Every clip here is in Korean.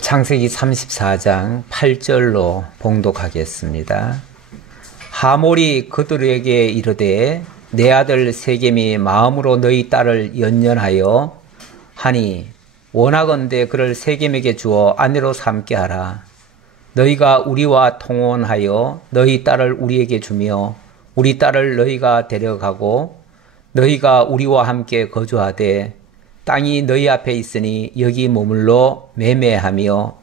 창세기 34장 8절로 봉독하겠습니다. 하몰이 그들에게 이르되 내 아들 세겜이 마음으로 너희 딸을 연연하여 하니 원하건대 그를 세겜에게 주어 아내로 삼게 하라. 너희가 우리와 통혼하여 너희 딸을 우리에게 주며 우리 딸을 너희가 데려가고 너희가 우리와 함께 거주하되 땅이 너희 앞에 있으니 여기 머물러 매매하며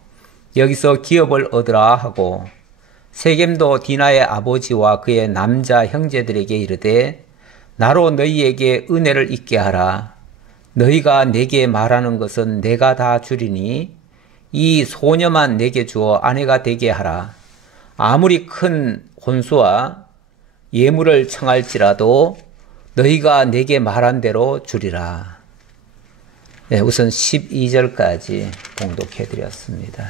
여기서 기업을 얻으라 하고, 세겜도 디나의 아버지와 그의 남자 형제들에게 이르되 나로 너희에게 은혜를 있게 하라. 너희가 내게 말하는 것은 내가 다 주리니 이 소녀만 내게 주어 아내가 되게 하라. 아무리 큰 혼수와 예물을 청할지라도 너희가 내게 말한 대로 주리라. 우선 12절까지 봉독해 드렸습니다.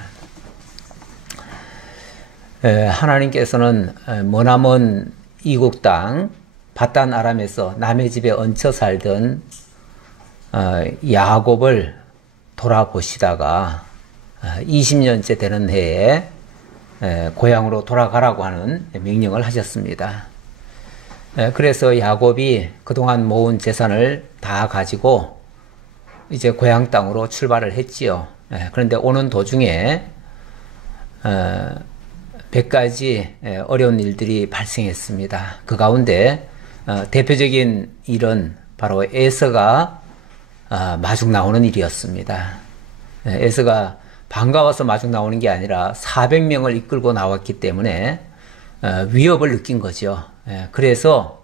하나님께서는 머나먼 이국 땅 바단 아람에서 남의 집에 얹혀 살던 야곱을 돌아보시다가 20년째 되는 해에 고향으로 돌아가라고 하는 명령을 하셨습니다. 그래서 야곱이 그동안 모은 재산을 다 가지고 이제 고향 땅으로 출발을 했지요. 그런데 오는 도중에 100가지 어려운 일들이 발생했습니다. 그 가운데 대표적인 일은 바로 에서가 마중 나오는 일이었습니다. 에서가 반가워서 마중 나오는 게 아니라 400명을 이끌고 나왔기 때문에 위협을 느낀 거죠. 그래서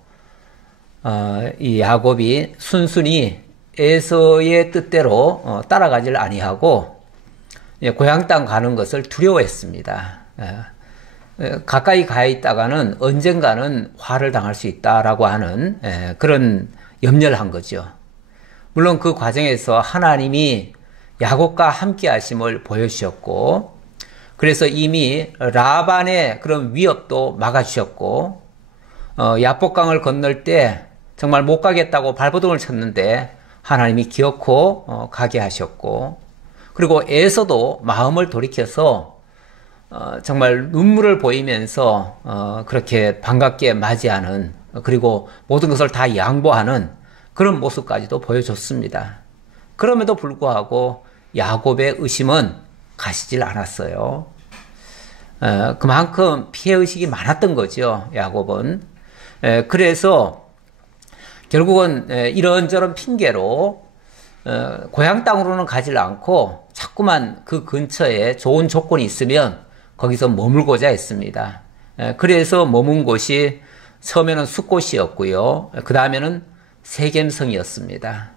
이 야곱이 순순히 에서의 뜻대로 따라가지를 아니하고 고향 땅 가는 것을 두려워했습니다. 가까이 가 있다가는 언젠가는 화를 당할 수 있다라고 하는 그런 염려를 한 거죠. 물론 그 과정에서 하나님이 야곱과 함께 하심을 보여주셨고, 그래서 이미 라반의 그런 위협도 막아주셨고, 야복강을 건널 때 정말 못 가겠다고 발버둥을 쳤는데 하나님이 기어코 가게 하셨고, 그리고 에서도 마음을 돌이켜서 정말 눈물을 보이면서 그렇게 반갑게 맞이하는, 그리고 모든 것을 다 양보하는 그런 모습까지도 보여줬습니다. 그럼에도 불구하고 야곱의 의심은 가시질 않았어요. 그만큼 피해의식이 많았던 거죠, 야곱은. 그래서 결국은 이런저런 핑계로 고향 땅으로는 가지 않고 자꾸만 그 근처에 좋은 조건이 있으면 거기서 머물고자 했습니다. 그래서 머문 곳이 처음에는 숫곳이었고요. 그 다음에는 세겜성이었습니다.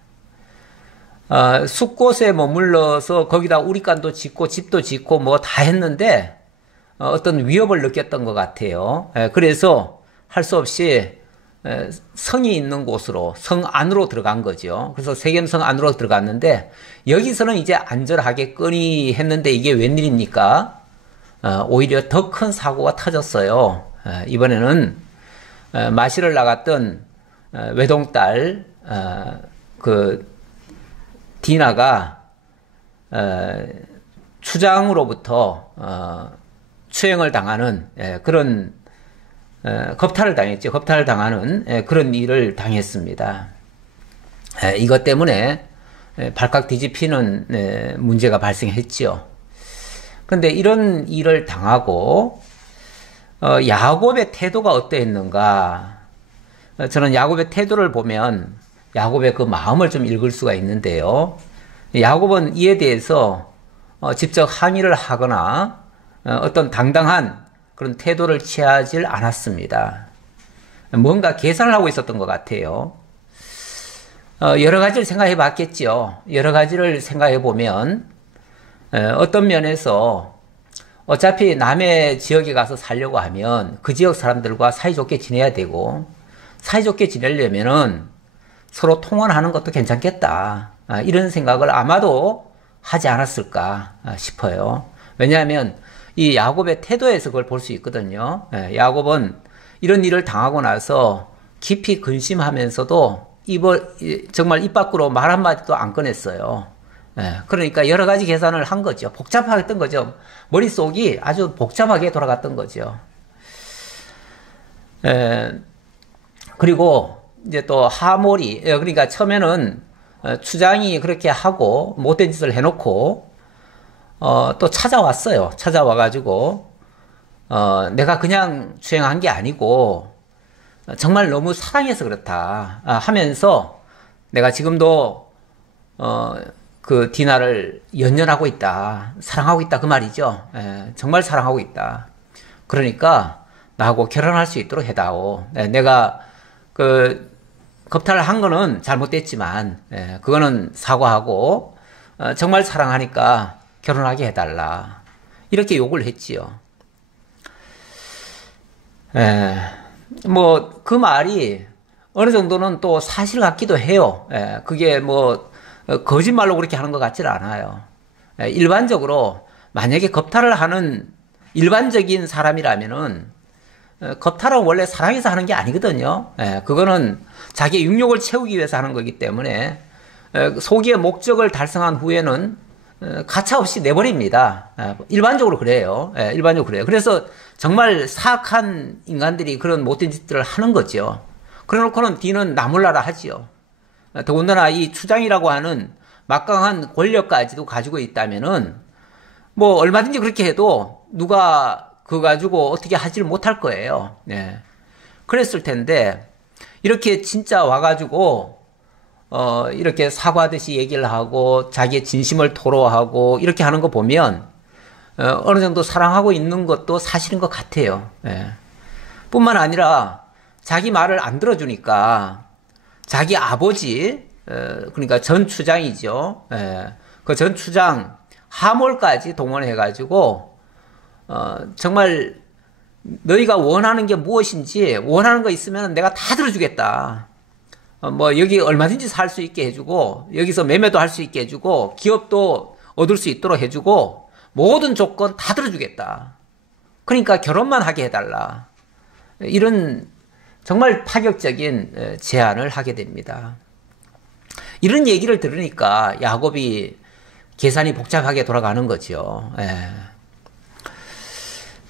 숫곳에 머물러서 거기다 우리간도 짓고 집도 짓고 뭐 다 했는데 어떤 위협을 느꼈던 것 같아요. 그래서 할 수 없이 성이 있는 곳으로, 성 안으로 들어간 거죠. 그래서 세겜성 안으로 들어갔는데 여기서는 이제 안전하겠거니 했는데 이게 웬일입니까? 오히려 더 큰 사고가 터졌어요. 이번에는 마실을 나갔던 외동딸 그 디나가 추장으로부터 추행을 당하는 그런 겁탈을 당했죠. 겁탈을 당하는 그런 일을 당했습니다. 이것 때문에 발칵 뒤집히는 문제가 발생했죠. 그런데 이런 일을 당하고 야곱의 태도가 어떠했는가? 저는 야곱의 태도를 보면 야곱의 그 마음을 좀 읽을 수가 있는데요. 야곱은 이에 대해서 직접 항의를 하거나 어떤 당당한 그런 태도를 취하지 않았습니다. 뭔가 계산을 하고 있었던 것 같아요. 여러 가지를 생각해 봤겠죠. 여러 가지를 생각해 보면 어떤 면에서 어차피 남의 지역에 가서 살려고 하면 그 지역 사람들과 사이좋게 지내야 되고, 사이좋게 지내려면은 서로 통원하는 것도 괜찮겠다, 이런 생각을 아마도 하지 않았을까 싶어요. 왜냐하면 이 야곱의 태도에서 그걸 볼 수 있거든요. 야곱은 이런 일을 당하고 나서 깊이 근심하면서도 정말 입 밖으로 말 한마디도 안 꺼냈어요. 그러니까 여러 가지 계산을 한 거죠. 복잡했던 거죠. 머릿속이 아주 복잡하게 돌아갔던 거죠. 그리고 이제 또 하몰이, 그러니까 처음에는 추장이 그렇게 하고 못된 짓을 해놓고 또 찾아왔어요. 찾아와가지고 내가 그냥 추행한 게 아니고 정말 너무 사랑해서 그렇다 하면서 내가 지금도 그 디나를 연연하고 있다, 사랑하고 있다 그 말이죠. 정말 사랑하고 있다. 그러니까 나하고 결혼할 수 있도록 해다오. 내가 그 겁탈을 한 거는 잘못됐지만 그거는 사과하고 정말 사랑하니까 결혼하게 해달라. 이렇게 요구를 했지요. 뭐 그 말이 어느 정도는 또 사실 같기도 해요. 그게 뭐 거짓말로 그렇게 하는 것 같지는 않아요. 일반적으로 만약에 겁탈을 하는 일반적인 사람이라면은 겁탈은 원래 사랑해서 하는 게 아니거든요. 그거는 자기의 육욕을 채우기 위해서 하는 거기 때문에 소기의 목적을 달성한 후에는 가차없이 내버립니다. 일반적으로 그래요. 일반적으로 그래요. 그래서 정말 사악한 인간들이 그런 못된 짓들을 하는 거죠. 그래놓고는 뒤는 나몰라라 하지요. 더군다나 이 추장이라고 하는 막강한 권력까지도 가지고 있다면은 뭐 얼마든지 그렇게 해도 누가 그거 가지고 어떻게 하지를 못할 거예요. 그랬을 텐데 이렇게 진짜 와가지고 이렇게 사과하듯이 얘기를 하고 자기의 진심을 토로하고 이렇게 하는 거 보면 어느 정도 사랑하고 있는 것도 사실인 것 같아요. 뿐만 아니라 자기 말을 안 들어주니까 자기 아버지, 그러니까 전 추장이죠. 그 전 추장 하몰까지 동원해가지고 정말 너희가 원하는 게 무엇인지 원하는 거 있으면 내가 다 들어주겠다. 뭐 여기 얼마든지 살 수 있게 해주고 여기서 매매도 할 수 있게 해주고 기업도 얻을 수 있도록 해주고 모든 조건 다 들어주겠다. 그러니까 결혼만 하게 해달라. 이런 정말 파격적인 제안을 하게 됩니다. 이런 얘기를 들으니까 야곱이 계산이 복잡하게 돌아가는 거죠.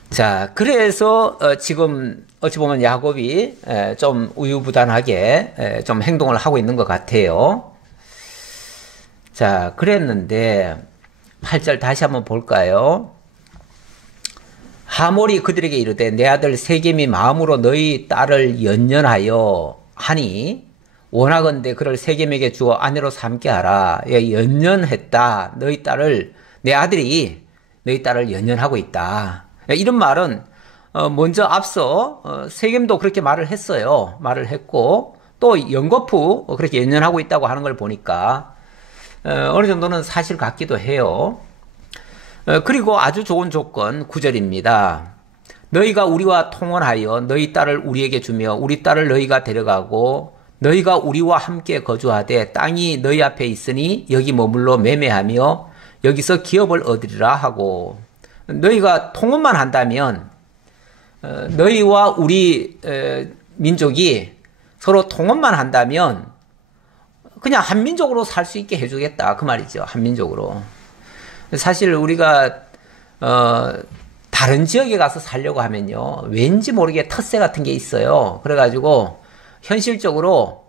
자, 그래서 지금 어찌 보면 야곱이 좀 우유부단하게 좀 행동을 하고 있는 것 같아요. 자, 그랬는데 8절 다시 한번 볼까요? 하몰이 그들에게 이르되 내 아들 세겜이 마음으로 너희 딸을 연연하여 하니 원하건대 그를 세겜에게 주어 아내로 삼게 하라. 연연했다. 너희 딸을, 내 아들이 너희 딸을 연연하고 있다. 이런 말은 먼저 앞서 세겜도 그렇게 말을 했어요. 말을 했고 또 연거푸 그렇게 연연하고 있다고 하는 걸 보니까 어느 정도는 사실 같기도 해요. 그리고 아주 좋은 조건 9절입니다. 너희가 우리와 통혼하여 너희 딸을 우리에게 주며 우리 딸을 너희가 데려가고 너희가 우리와 함께 거주하되 땅이 너희 앞에 있으니 여기 머물러 매매하며 여기서 기업을 얻으리라 하고, 너희가 통혼만 한다면 너희와 우리 민족이 서로 통혼만 한다면 그냥 한민족으로 살 수 있게 해주겠다 그 말이죠. 한민족으로. 사실 우리가 다른 지역에 가서 살려고 하면요 왠지 모르게 텃세 같은 게 있어요. 그래가지고 현실적으로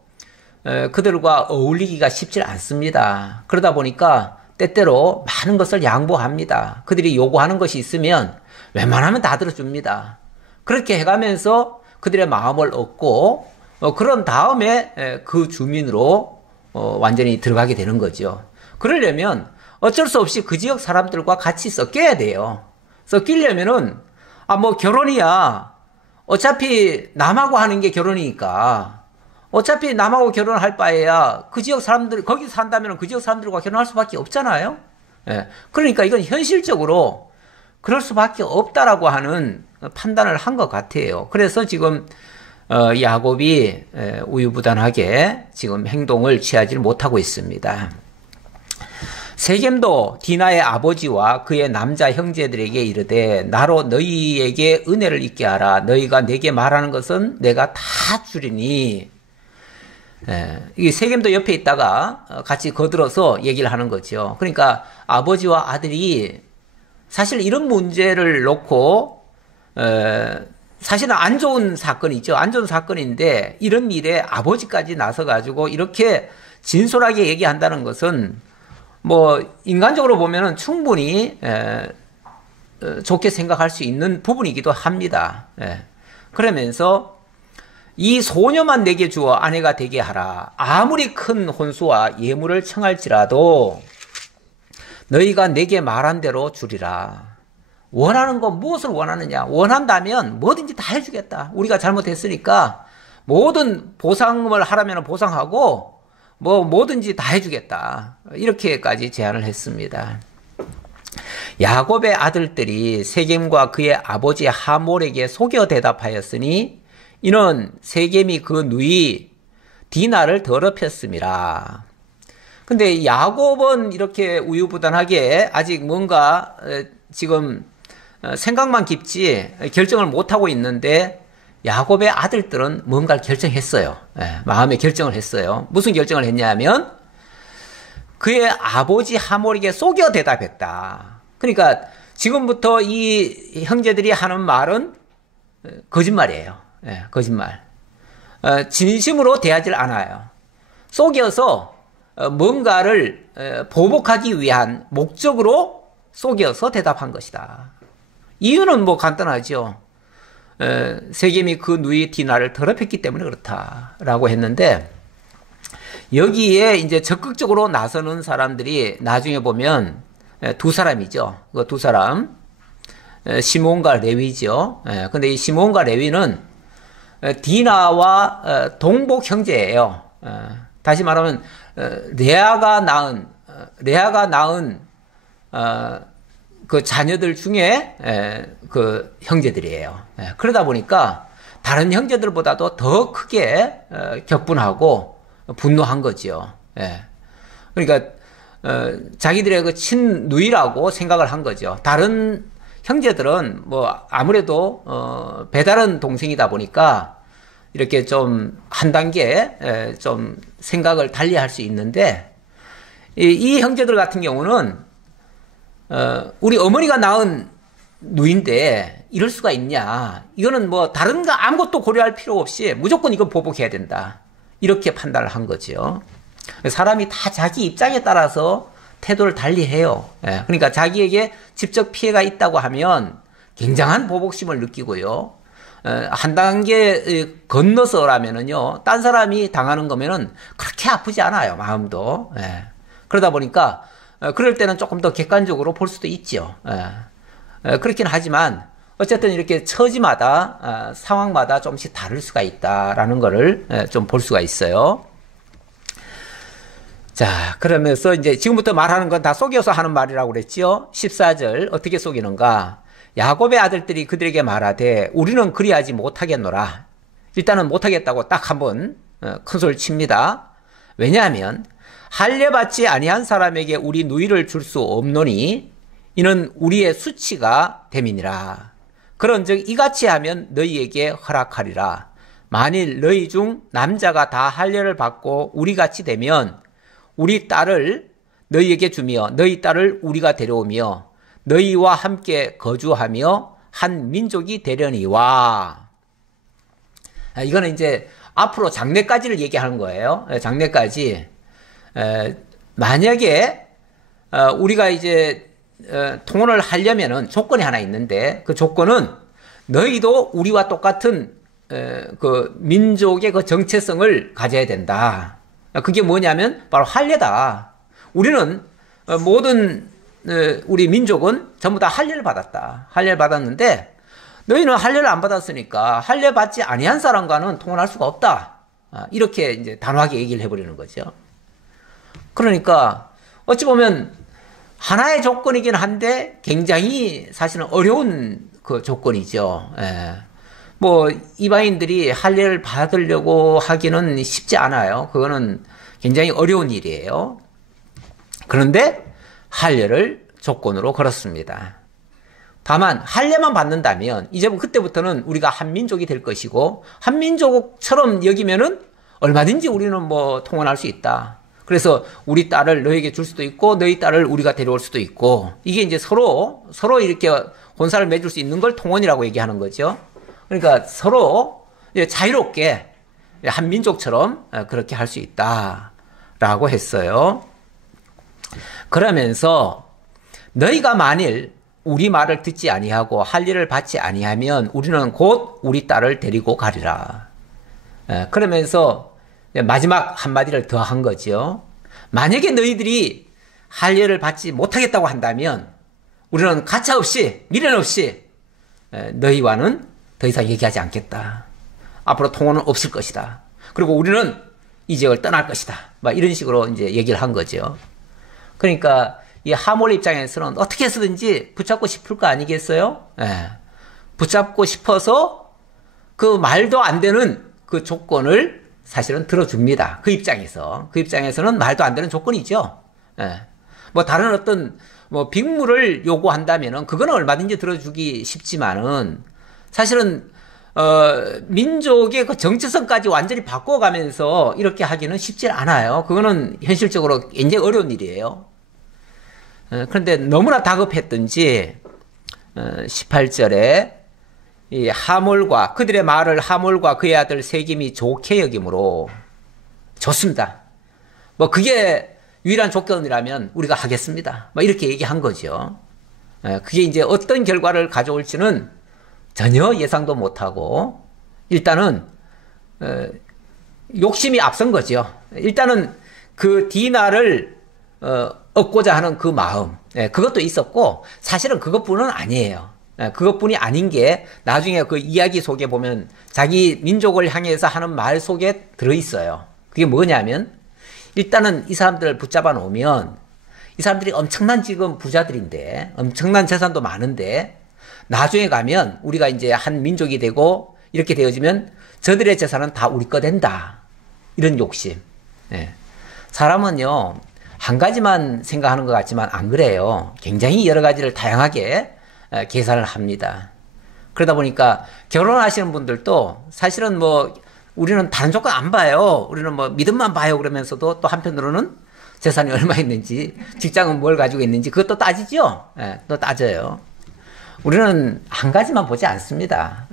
그들과 어울리기가 쉽지 않습니다. 그러다 보니까 때때로 많은 것을 양보합니다. 그들이 요구하는 것이 있으면 웬만하면 다 들어줍니다. 그렇게 해가면서 그들의 마음을 얻고 그런 다음에 그 주민으로 완전히 들어가게 되는 거죠. 그러려면 어쩔 수 없이 그 지역 사람들과 같이 섞여야 돼요. 섞이려면은 뭐 결혼이야 어차피 남하고 하는 게 결혼이니까 어차피 남하고 결혼할 바에야 그 지역 사람들 거기 산다면 그 지역 사람들과 결혼할 수밖에 없잖아요. 그러니까 이건 현실적으로 그럴 수밖에 없다라고 하는 판단을 한 것 같아요. 그래서 지금 야곱이 우유부단하게 지금 행동을 취하지 못하고 있습니다. 세겜도 디나의 아버지와 그의 남자 형제들에게 이르되 나로 너희에게 은혜를 있게 하라. 너희가 내게 말하는 것은 내가 다 주리니. 이게 세겜도 옆에 있다가 같이 거들어서 얘기를 하는 거죠. 그러니까 아버지와 아들이 사실 이런 문제를 놓고 사실은 안 좋은 사건이죠. 안 좋은 사건인데 이런 일에 아버지까지 나서가지고 이렇게 진솔하게 얘기한다는 것은 뭐 인간적으로 보면은 충분히 좋게 생각할 수 있는 부분이기도 합니다. 그러면서 이 소녀만 내게 주어 아내가 되게 하라. 아무리 큰 혼수와 예물을 청할지라도 너희가 내게 말한 대로 주리라. 원하는 거 무엇을 원하느냐? 원한다면 뭐든지 다 해주겠다. 우리가 잘못했으니까 모든 보상을 하라면 보상하고 뭐 뭐든지 다 해주겠다. 이렇게까지 제안을 했습니다. 야곱의 아들들이 세겜과 그의 아버지 하몰에게 속여 대답하였으니 이는 세겜이 그 누이 디나를 더럽혔음이라. 근데 야곱은 이렇게 우유부단하게 아직 뭔가 지금 생각만 깊지 결정을 못하고 있는데 야곱의 아들들은 뭔가를 결정했어요. 마음의 결정을 했어요. 무슨 결정을 했냐면 그의 아버지 하몰에게 속여 대답했다. 그러니까 지금부터 이 형제들이 하는 말은 거짓말이에요. 거짓말. 진심으로 대하질 않아요. 속여서 뭔가를 보복하기 위한 목적으로 속여서 대답한 것이다. 이유는 뭐 간단하죠. 세겜이 그 누이 디나를 더럽혔기 때문에 그렇다라고 했는데 여기에 이제 적극적으로 나서는 사람들이 나중에 보면 두 사람이죠. 그 두 사람 시몬과 레위죠. 근데 이 시몬과 레위는 디나와 동복 형제예요. 다시 말하면 레아가 낳은 그 자녀들 중에 그 형제들이에요. 그러다 보니까 다른 형제들보다도 더 크게 격분하고 분노한 거죠. 그러니까 자기들의 그 친누이라고 생각을 한 거죠. 다른 형제들은 뭐 아무래도 배다른 동생이다 보니까 이렇게 좀 한 단계 좀 생각을 달리 할 수 있는데 이 형제들 같은 경우는 우리 어머니가 낳은 누인데 이럴 수가 있냐. 이거는 뭐 다른 거 아무것도 고려할 필요 없이 무조건 이거 보복해야 된다. 이렇게 판단을 한 거죠. 사람이 다 자기 입장에 따라서 태도를 달리 해요. 그러니까 자기에게 직접 피해가 있다고 하면 굉장한 보복심을 느끼고요. 한 단계 건너서라면은요, 딴 사람이 당하는 거면은 그렇게 아프지 않아요, 마음도. 그러다 보니까 그럴 때는 조금 더 객관적으로 볼 수도 있죠. 그렇긴 하지만 어쨌든 이렇게 처지마다 상황마다 조금씩 다를 수가 있다라는 거를 좀 볼 수가 있어요. 자, 그러면서 이제 지금부터 말하는 건 다 속여서 하는 말이라고 그랬죠. 14절 어떻게 속이는가? 야곱의 아들들이 그들에게 말하되 우리는 그리하지 못하겠노라. 일단은 못하겠다고 딱 한번 큰 소리를 칩니다. 왜냐하면 할례 받지 아니한 사람에게 우리 누이를 줄 수 없노니 이는 우리의 수치가 됨이니라. 그런즉 이같이 하면 너희에게 허락하리라. 만일 너희 중 남자가 다 할례를 받고 우리같이 되면 우리 딸을 너희에게 주며 너희 딸을 우리가 데려오며 너희와 함께 거주하며 한 민족이 되려니와. 이거는 이제 앞으로 장래까지를 얘기하는 거예요. 장래까지. 만약에 우리가 이제 통혼을 하려면은 조건이 하나 있는데 그 조건은 너희도 우리와 똑같은 그 민족의 그 정체성을 가져야 된다. 그게 뭐냐면 바로 할례다. 우리는 모든 우리 민족은 전부 다 할례를 받았다. 할례를 받았는데 너희는 할례를 안 받았으니까 할례 받지 아니한 사람과는 통혼할 수가 없다. 이렇게 이제 단호하게 얘기를 해버리는 거죠. 그러니까 어찌 보면 하나의 조건이긴 한데 굉장히 사실은 어려운 그 조건이죠. 뭐 이방인들이 할례를 받으려고 하기는 쉽지 않아요. 그거는 굉장히 어려운 일이에요. 그런데 할례를 조건으로 걸었습니다. 다만 할례만 받는다면 이제 그때부터는 우리가 한민족이 될 것이고 한민족처럼 여기면은 얼마든지 우리는 뭐 통혼할 수 있다. 그래서 우리 딸을 너에게 줄 수도 있고 너희 딸을 우리가 데려올 수도 있고 이게 이제 서로 이렇게 혼사를 맺을 수 있는 걸 통혼이라고 얘기하는 거죠. 그러니까 서로 자유롭게 한 민족처럼 그렇게 할 수 있다라고 했어요. 그러면서 너희가 만일 우리 말을 듣지 아니하고 할 일을 받지 아니하면 우리는 곧 우리 딸을 데리고 가리라. 그러면서 마지막 한마디를 더 한 거죠. 만약에 너희들이 할 일을 받지 못하겠다고 한다면 우리는 가차없이 미련 없이 너희와는 더 이상 얘기하지 않겠다. 앞으로 통혼은 없을 것이다. 그리고 우리는 이 지역을 떠날 것이다. 막 이런 식으로 이제 얘기를 한 거죠. 그러니까 이 하몰 입장에서는 어떻게 해서든지 붙잡고 싶을 거 아니겠어요? 붙잡고 싶어서 그 말도 안 되는 그 조건을 사실은 들어줍니다. 그 입장에서는 말도 안 되는 조건이죠. 뭐 다른 어떤 뭐 빅물을 요구한다면은 그거는 얼마든지 들어주기 쉽지만은 사실은 민족의 그 정체성까지 완전히 바꿔가면서 이렇게 하기는 쉽지 않아요. 그거는 현실적으로 굉장히 어려운 일이에요. 그런데 너무나 다급했던지 18절에 이 하몰과 그들의 말을 하몰과 그의 아들 세김이 좋게 여김으로 좋습니다. 뭐 그게 유일한 조건이라면 우리가 하겠습니다. 뭐 이렇게 얘기한 거죠. 그게 이제 어떤 결과를 가져올지는 전혀 예상도 못하고 일단은 욕심이 앞선 거죠. 일단은 그 디나를 얻고자 하는 그 마음 그것도 있었고 사실은 그것뿐은 아니에요. 그것뿐이 아닌 게 나중에 그 이야기 속에 보면 자기 민족을 향해서 하는 말 속에 들어있어요. 그게 뭐냐면 일단은 이 사람들을 붙잡아 놓으면 이 사람들이 엄청난 지금 부자들인데 엄청난 재산도 많은데 나중에 가면 우리가 이제 한 민족이 되고 이렇게 되어지면 저들의 재산은 다 우리 거 된다. 이런 욕심. 사람은요 한 가지만 생각하는 것 같지만 안 그래요. 굉장히 여러 가지를 다양하게 계산을 합니다. 그러다 보니까 결혼하시는 분들도 사실은 뭐 우리는 다른 조건 안 봐요. 우리는 뭐 믿음만 봐요. 그러면서도 또 한편으로는 재산이 얼마 있는지, 직장은 뭘 가지고 있는지 그것도 따지죠. 또 따져요. 우리는 한 가지만 보지 않습니다.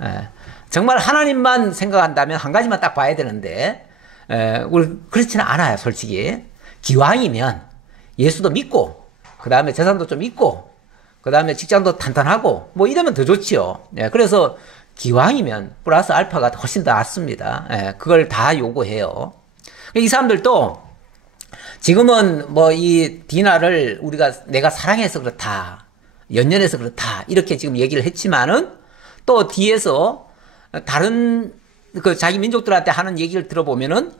정말 하나님만 생각한다면 한 가지만 딱 봐야 되는데 우리 그렇지는 않아요. 솔직히. 기왕이면 예수도 믿고 그 다음에 재산도 좀 있고 그 다음에 직장도 탄탄하고 뭐 이러면 더 좋지요. 그래서 기왕이면 플러스 알파가 훨씬 더 낫습니다. 그걸 다 요구해요. 이 사람들도 지금은 뭐 이 디나를 내가 사랑해서 그렇다, 연연해서 그렇다 이렇게 지금 얘기를 했지만은 또 뒤에서 다른 그 자기 민족들한테 하는 얘기를 들어보면은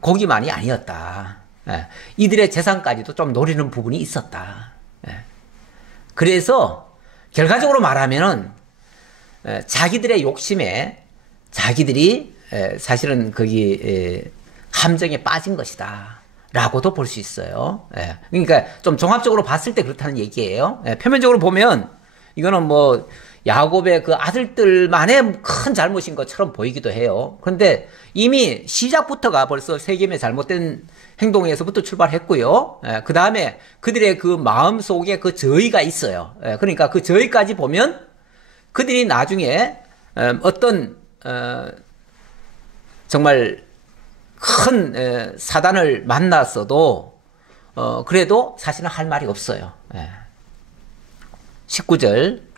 거기만이 아니었다. 이들의 재산까지도 좀 노리는 부분이 있었다. 그래서 결과적으로 말하면은 자기들의 욕심에 자기들이 사실은 거기 함정에 빠진 것이다 라고도 볼 수 있어요. 그러니까 좀 종합적으로 봤을 때 그렇다는 얘기예요. 표면적으로 보면 이거는 뭐 야곱의 그 아들들만의 큰 잘못인 것처럼 보이기도 해요. 그런데 이미 시작부터가 벌써 세겜의 잘못된 행동에서부터 출발했고요. 그 다음에 그들의 그 마음 속에 그 저의가 있어요. 그러니까 그 저의까지 보면 그들이 나중에 어떤 정말 큰 사단을 만났어도 그래도 사실은 할 말이 없어요. 19절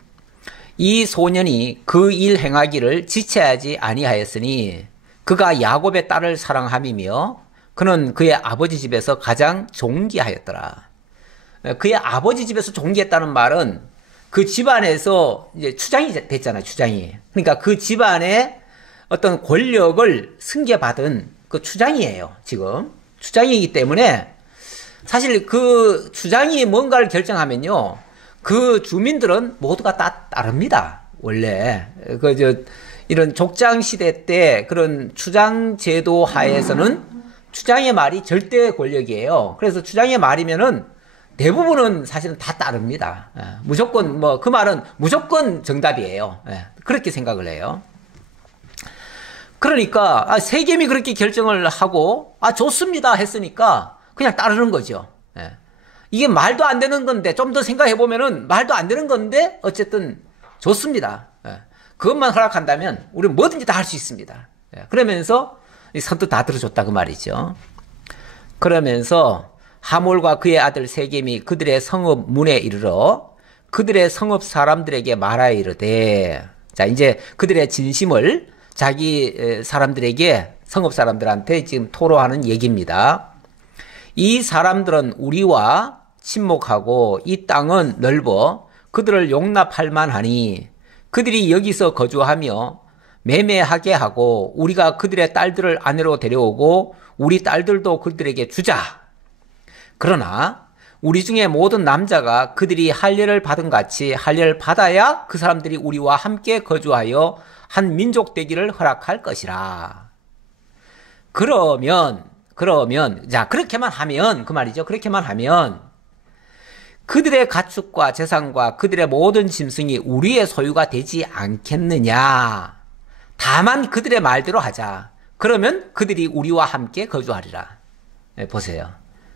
이 소년이 그 일 행하기를 지체하지 아니하였으니 그가 야곱의 딸을 사랑함이며 그는 그의 아버지 집에서 가장 존귀하였더라. 그의 아버지 집에서 존귀했다는 말은 그 집안에서 이제 추장이 됐잖아요. 추장이. 그러니까 그 집안의 어떤 권력을 승계받은 그 추장이에요. 지금 추장이기 때문에 사실 그 추장이 뭔가를 결정하면요, 그 주민들은 모두가 다 따릅니다. 원래 이런 족장 시대 때 그런 추장 제도 하에서는 추장의 말이 절대 권력이에요. 그래서 추장의 말이면은 대부분은 사실은 다 따릅니다. 무조건 뭐 그 말은 무조건 정답이에요. 그렇게 생각을 해요. 그러니까 세겜이 그렇게 결정을 하고 좋습니다 했으니까 그냥 따르는 거죠. 예. 이게 말도 안 되는 건데 좀 더 생각해 보면은 말도 안 되는 건데 어쨌든 좋습니다. 예. 그것만 허락한다면 우리는 뭐든지 다 할 수 있습니다. 예. 그러면서 선뜻 다 들어줬다 그 말이죠. 그러면서 하몰과 그의 아들 세겜이 그들의 성읍 문에 이르러 그들의 성읍 사람들에게 말하여 이르되, 자 이제 그들의 진심을 자기 사람들에게, 성읍 사람들한테 지금 토로하는 얘기입니다. 이 사람들은 우리와 친목하고 이 땅은 넓어 그들을 용납할 만하니 그들이 여기서 거주하며 매매하게 하고 우리가 그들의 딸들을 아내로 데려오고 우리 딸들도 그들에게 주자. 그러나 우리 중에 모든 남자가 그들이 할례를 받은 같이 할례를 받아야 그 사람들이 우리와 함께 거주하여 한 민족 되기를 허락할 것이라. 그러면 자 그렇게만 하면 그 말이죠. 그렇게만 하면 그들의 가축과 재산과 그들의 모든 짐승이 우리의 소유가 되지 않겠느냐. 다만 그들의 말대로 하자. 그러면 그들이 우리와 함께 거주하리라. 네, 보세요.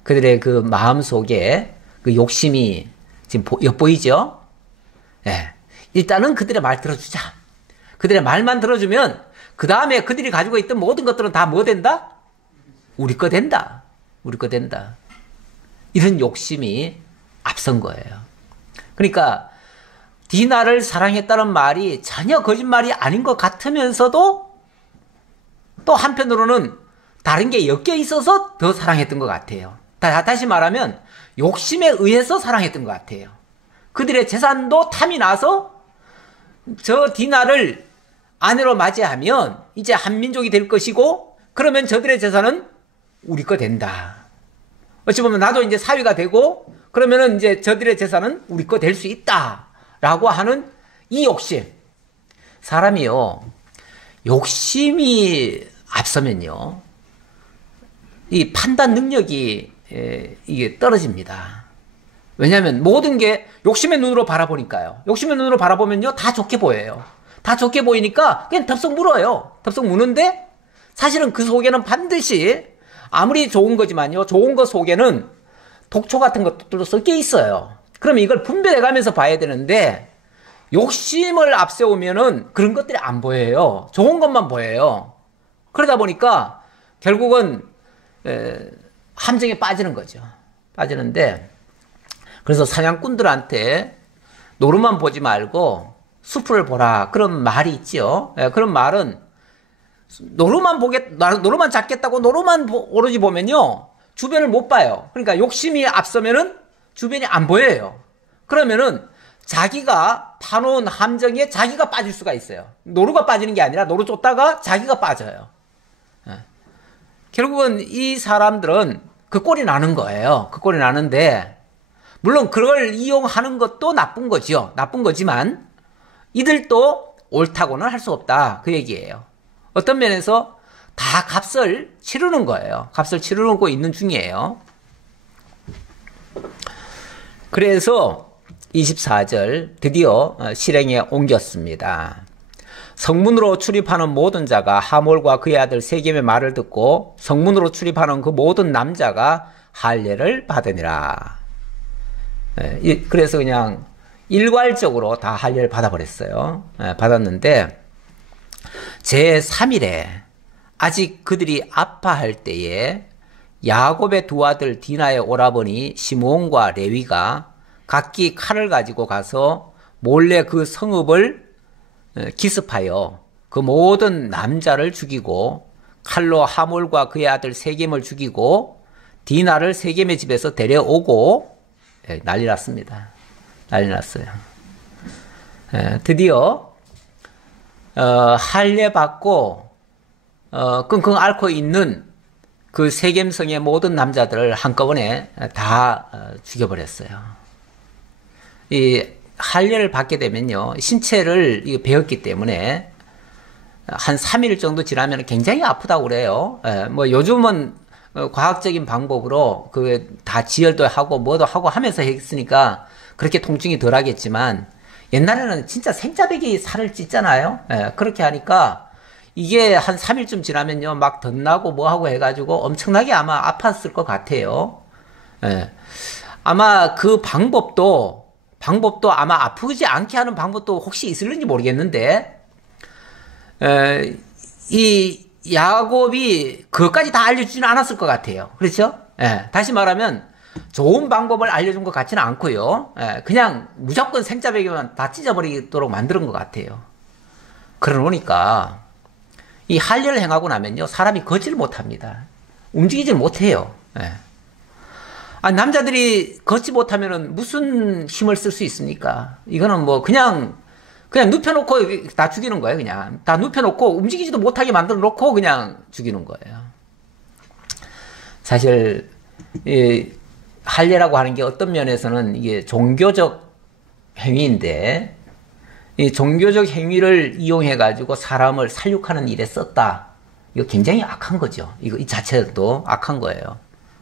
그들의 그 마음 속에 그 욕심이 지금 엿보이죠? 네. 일단은 그들의 말 들어주자. 그들의 말만 들어주면 그 다음에 그들이 가지고 있던 모든 것들은 다 뭐 된다? 우리 거 된다. 우리 거 된다. 이런 욕심이 앞선 거예요. 그러니까 디나를 사랑했다는 말이 전혀 거짓말이 아닌 것 같으면서도 또 한편으로는 다른 게 엮여 있어서 더 사랑했던 것 같아요. 다시 말하면 욕심에 의해서 사랑했던 것 같아요. 그들의 재산도 탐이 나서 저 디나를 아내로 맞이하면 이제 한 민족이 될 것이고 그러면 저들의 재산은 우리 거 된다. 어찌 보면 나도 이제 사위가 되고 그러면은 이제 저들의 재산은 우리 거 될 수 있다라고 하는 이 욕심. 사람이요, 욕심이 앞서면요, 이 판단 능력이 이게 떨어집니다. 왜냐하면 모든 게 욕심의 눈으로 바라보니까요. 욕심의 눈으로 바라보면요, 다 좋게 보여요. 다 좋게 보이니까 그냥 덥석 물어요. 덥석 무는데 사실은 그 속에는 반드시 아무리 좋은 거지만요, 좋은 것 속에는 독초 같은 것들도 섞여 있어요. 그러면 이걸 분별해 가면서 봐야 되는데 욕심을 앞세우면은 그런 것들이 안 보여요. 좋은 것만 보여요. 그러다 보니까 결국은 함정에 빠지는 거죠. 빠지는데, 그래서 사냥꾼들한테 노루만 보지 말고 숲을 보라, 그런 말이 있죠. 그런 말은 노루만 잡겠다고 노루만 오로지 보면요, 주변을 못 봐요. 그러니까 욕심이 앞서면은 주변이 안 보여요. 그러면은 자기가 파놓은 함정에 자기가 빠질 수가 있어요. 노루가 빠지는 게 아니라 노루 쫓다가 자기가 빠져요. 결국은 이 사람들은 그 꼴이 나는 거예요. 그 꼴이 나는데, 물론 그걸 이용하는 것도 나쁜 거지요. 나쁜 거지만 이들도 옳다고는 할 수 없다, 그 얘기예요. 어떤 면에서 다 값을 치르는 거예요. 값을 치르고 있는 중이에요. 그래서 24절 드디어 실행에 옮겼습니다. 성문으로 출입하는 모든 자가 하몰과 그의 아들 세겜의 말을 듣고 성문으로 출입하는 그 모든 남자가 할례를 받으니라. 그래서 그냥 일괄적으로 다 할례를 받아버렸어요. 받았는데 제3일에 아직 그들이 아파할 때에 야곱의 두 아들 디나의 오라버니 시므온과 레위가 각기 칼을 가지고 가서 몰래 그 성읍을 기습하여 그 모든 남자를 죽이고 칼로 하몰과 그의 아들 세겜을 죽이고 디나를 세겜의 집에서 데려오고 난리 났습니다. 난리 났어요. 드디어 할례 받고 끙끙 앓고 있는 그 세겜성의 모든 남자들을 한꺼번에 다 죽여버렸어요. 이 할례를 받게 되면요, 신체를 베었기 때문에 한 3일 정도 지나면 굉장히 아프다고 그래요. 뭐 요즘은 과학적인 방법으로 그 다 지혈도 하고 뭐도 하고 하면서 했으니까 그렇게 통증이 덜 하겠지만 옛날에는 진짜 생짜배기 살을 찢잖아요. 그렇게 하니까 이게 한 3일쯤 지나면요, 막 덧나고 뭐하고 해가지고 엄청나게 아마 아팠을 것 같아요. 예. 아마 그 방법도 아마 아프지 않게 하는 방법도 혹시 있을는지 모르겠는데, 이 야곱이 그것까지 다 알려주지는 않았을 것 같아요. 그렇죠? 예. 다시 말하면, 좋은 방법을 알려준 것 같지는 않고요. 예. 그냥 무조건 생짜배기만 다 찢어버리도록 만드는 것 같아요. 그러니까, 이 할례를 행하고 나면요, 사람이 걷지를 못합니다. 움직이질 못해요. 예. 남자들이 걷지 못하면은 무슨 힘을 쓸 수 있습니까? 이거는 뭐 그냥 눕혀놓고 다 죽이는 거예요. 그냥 다 눕혀놓고 움직이지도 못하게 만들어 놓고 그냥 죽이는 거예요. 사실 이 할례라고 하는 게 어떤 면에서는 이게 종교적 행위인데, 이 종교적 행위를 이용해 가지고 사람을 살육하는 일에 썼다. 이거 굉장히 악한 거죠. 이 자체도 악한 거예요.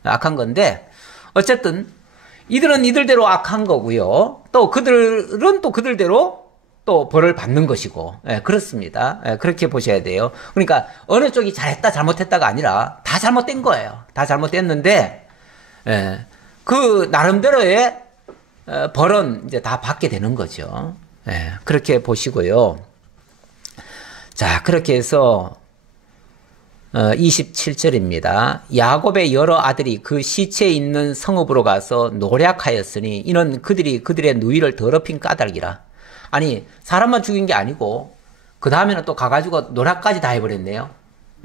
악한 건데, 어쨌든 이들은 이들대로 악한 거고요. 또 그들은 또 그들대로 또 벌을 받는 것이고, 예, 그렇습니다. 예, 그렇게 보셔야 돼요. 그러니까 어느 쪽이 잘했다 잘못했다가 아니라 다 잘못된 거예요. 다 잘못됐는데, 예, 그 나름대로의 벌은 이제 다 받게 되는 거죠. 예, 그렇게 보시고요. 자, 그렇게 해서 27절입니다. 야곱의 여러 아들이 그 시체에 있는 성읍으로 가서 노략하였으니 이는 그들이 그들의 누이를 더럽힌 까닭이라. 아니, 사람만 죽인 게 아니고 그 다음에는 또 가가지고 노략까지 다 해버렸네요.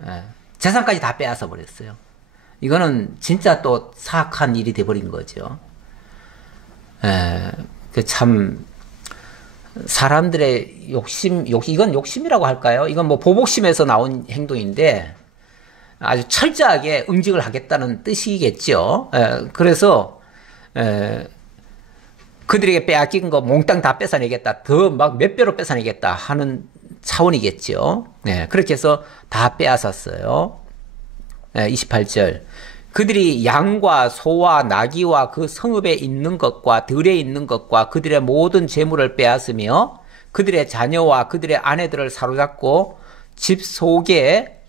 예, 재산까지 다 빼앗아 버렸어요. 이거는 진짜 또 사악한 일이 돼버린 거죠. 참 사람들의 욕심, 이건 욕심이라고 할까요? 이건 뭐 보복심에서 나온 행동인데 아주 철저하게 응징을 하겠다는 뜻이겠죠. 그래서 그들에게 빼앗긴 거 몽땅 다 뺏어내겠다. 더 막 몇 배로 뺏어내겠다 하는 차원이겠죠. 네, 그렇게 해서 다 빼앗았어요. 28절. 그들이 양과 소와 나귀와 그 성읍에 있는 것과 들에 있는 것과 그들의 모든 재물을 빼앗으며 그들의 자녀와 그들의 아내들을 사로잡고 집 속에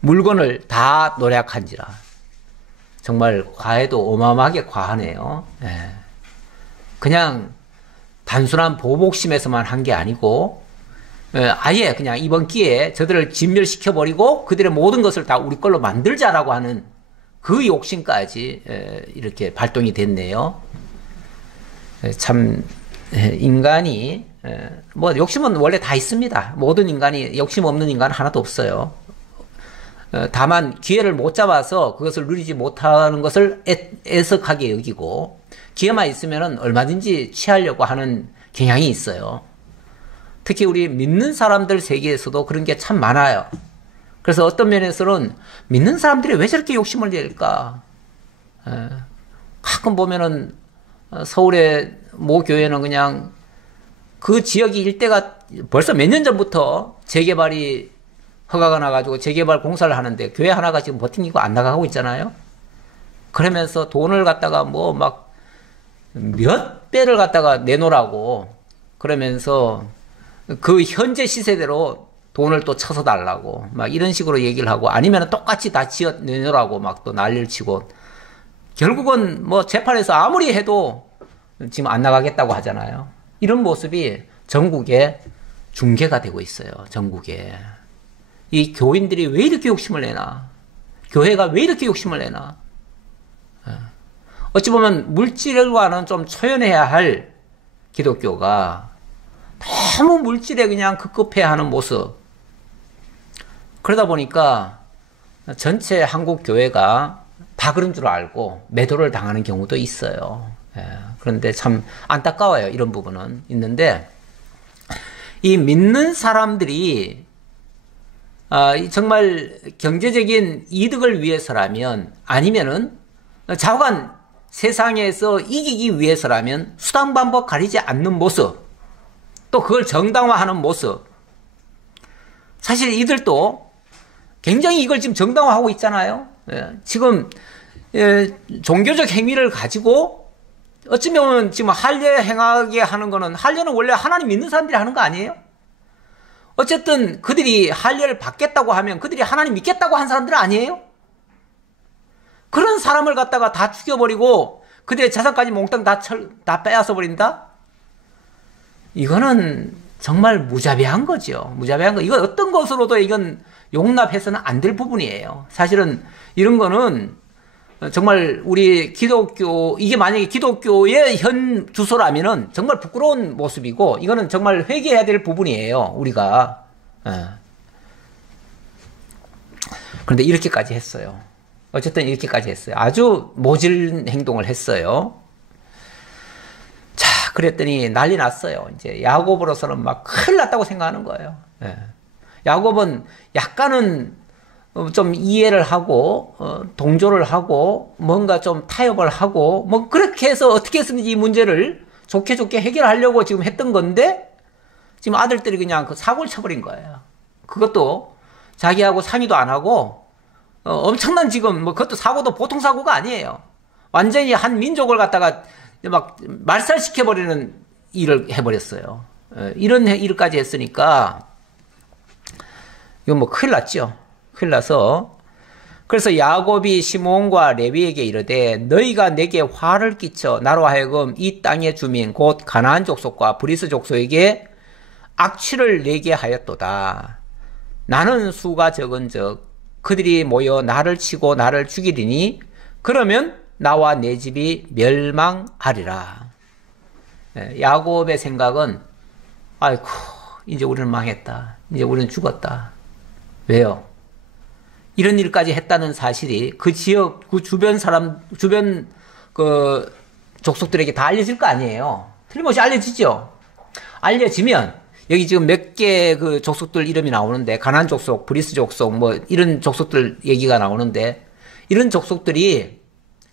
물건을 다 노략한지라. 정말 과해도 어마어마하게 과하네요. 그냥 단순한 보복심에서만 한 게 아니고 아예 그냥 이번 기회에 저들을 진멸시켜버리고 그들의 모든 것을 다 우리 걸로 만들자라고 하는 그 욕심까지 이렇게 발동이 됐네요. 참 인간이 뭐 욕심은 원래 다 있습니다. 모든 인간이 욕심 없는 인간은 하나도 없어요. 다만 기회를 못 잡아서 그것을 누리지 못하는 것을 애석하게 여기고 기회만 있으면 얼마든지 취하려고 하는 경향이 있어요. 특히 우리 믿는 사람들 세계에서도 그런 게 참 많아요. 그래서 어떤 면에서는 믿는 사람들이 왜 저렇게 욕심을 낼까? 가끔 보면은 서울의 모 교회는 그냥 그 지역이 일대가 벌써 몇 년 전부터 재개발이 허가가 나가지고 재개발 공사를 하는데 교회 하나가 지금 버팅기고 안 나가고 있잖아요. 그러면서 돈을 갖다가 뭐 막 몇 배를 갖다가 내놓으라고 그러면서 그 현재 시세대로 돈을 또 쳐서 달라고 막 이런 식으로 얘기를 하고 아니면 똑같이 다 지어 내놓으라고 막 또 난리를 치고 결국은 뭐 재판에서 아무리 해도 지금 안 나가겠다고 하잖아요. 이런 모습이 전국에 중계가 되고 있어요. 전국에. 이 교인들이 왜 이렇게 욕심을 내나? 교회가 왜 이렇게 욕심을 내나? 어찌 보면 물질과는 좀 초연해야 할 기독교가 너무 물질에 그냥 급급해하는 모습. 그러다 보니까 전체 한국 교회가 다 그런 줄 알고 매도를 당하는 경우도 있어요. 그런데 참 안타까워요. 이런 부분은 있는데 이 믿는 사람들이 정말 경제적인 이득을 위해서라면 아니면은 좌우간 세상에서 이기기 위해서라면 수단 방법 가리지 않는 모습 또 그걸 정당화하는 모습 사실 이들도 굉장히 이걸 지금 정당화하고 있잖아요. 지금 종교적 행위를 가지고 어찌 보면 지금 할례 행하게 하는 거는 할례는 원래 하나님 믿는 사람들이 하는 거 아니에요? 어쨌든 그들이 할례를 받겠다고 하면 그들이 하나님 믿겠다고 한 사람들 아니에요? 그런 사람을 갖다가 다 죽여버리고 그들의 재산까지 몽땅 다 빼앗아 버린다? 이거는 정말 무자비한 거죠. 무자비한 거. 이건 어떤 것으로도 이건 용납해서는 안 될 부분이에요. 사실은 이런 거는 정말 우리 기독교, 이게 만약에 기독교의 현 주소라면은 정말 부끄러운 모습이고, 이거는 정말 회개해야 될 부분이에요, 우리가. 그런데 이렇게까지 했어요. 어쨌든 이렇게까지 했어요. 아주 모질은 행동을 했어요. 자, 그랬더니 난리 났어요. 이제 야곱으로서는 막 큰일 났다고 생각하는 거예요. 야곱은 약간은 좀 이해를 하고 동조를 하고 뭔가 좀 타협을 하고 뭐 그렇게 해서 어떻게 해서든지 이 문제를 좋게 해결하려고 지금 했던 건데, 지금 아들들이 그냥 그 사고를 쳐버린 거예요. 그것도 자기하고 상의도 안 하고 엄청난 지금 뭐 그것도 사고도 보통 사고가 아니에요. 완전히 한 민족을 갖다가 막 말살시켜버리는 일을 해버렸어요. 이런 일까지 했으니까 이건 뭐 큰일 났죠. 큰일 나서, 그래서 야곱이 시므온과 레위에게 이르되 너희가 내게 화를 끼쳐 나로 하여금 이 땅의 주민 곧 가나안 족속과 브리스 족속에게 악취를 내게 하였도다. 나는 수가 적은즉 그들이 모여 나를 치고 나를 죽이리니 그러면 나와 내 집이 멸망하리라. 야곱의 생각은 아이고 이제 우리는 망했다. 이제 우리는 죽었다. 왜요? 이런 일까지 했다는 사실이 그 지역, 그 주변 그 족속들에게 다 알려질 거 아니에요. 틀림없이 알려지죠. 알려지면 여기 지금 몇 개 그 족속들 이름이 나오는데, 가나안 족속, 브리스 족속, 뭐 이런 족속들 얘기가 나오는데, 이런 족속들이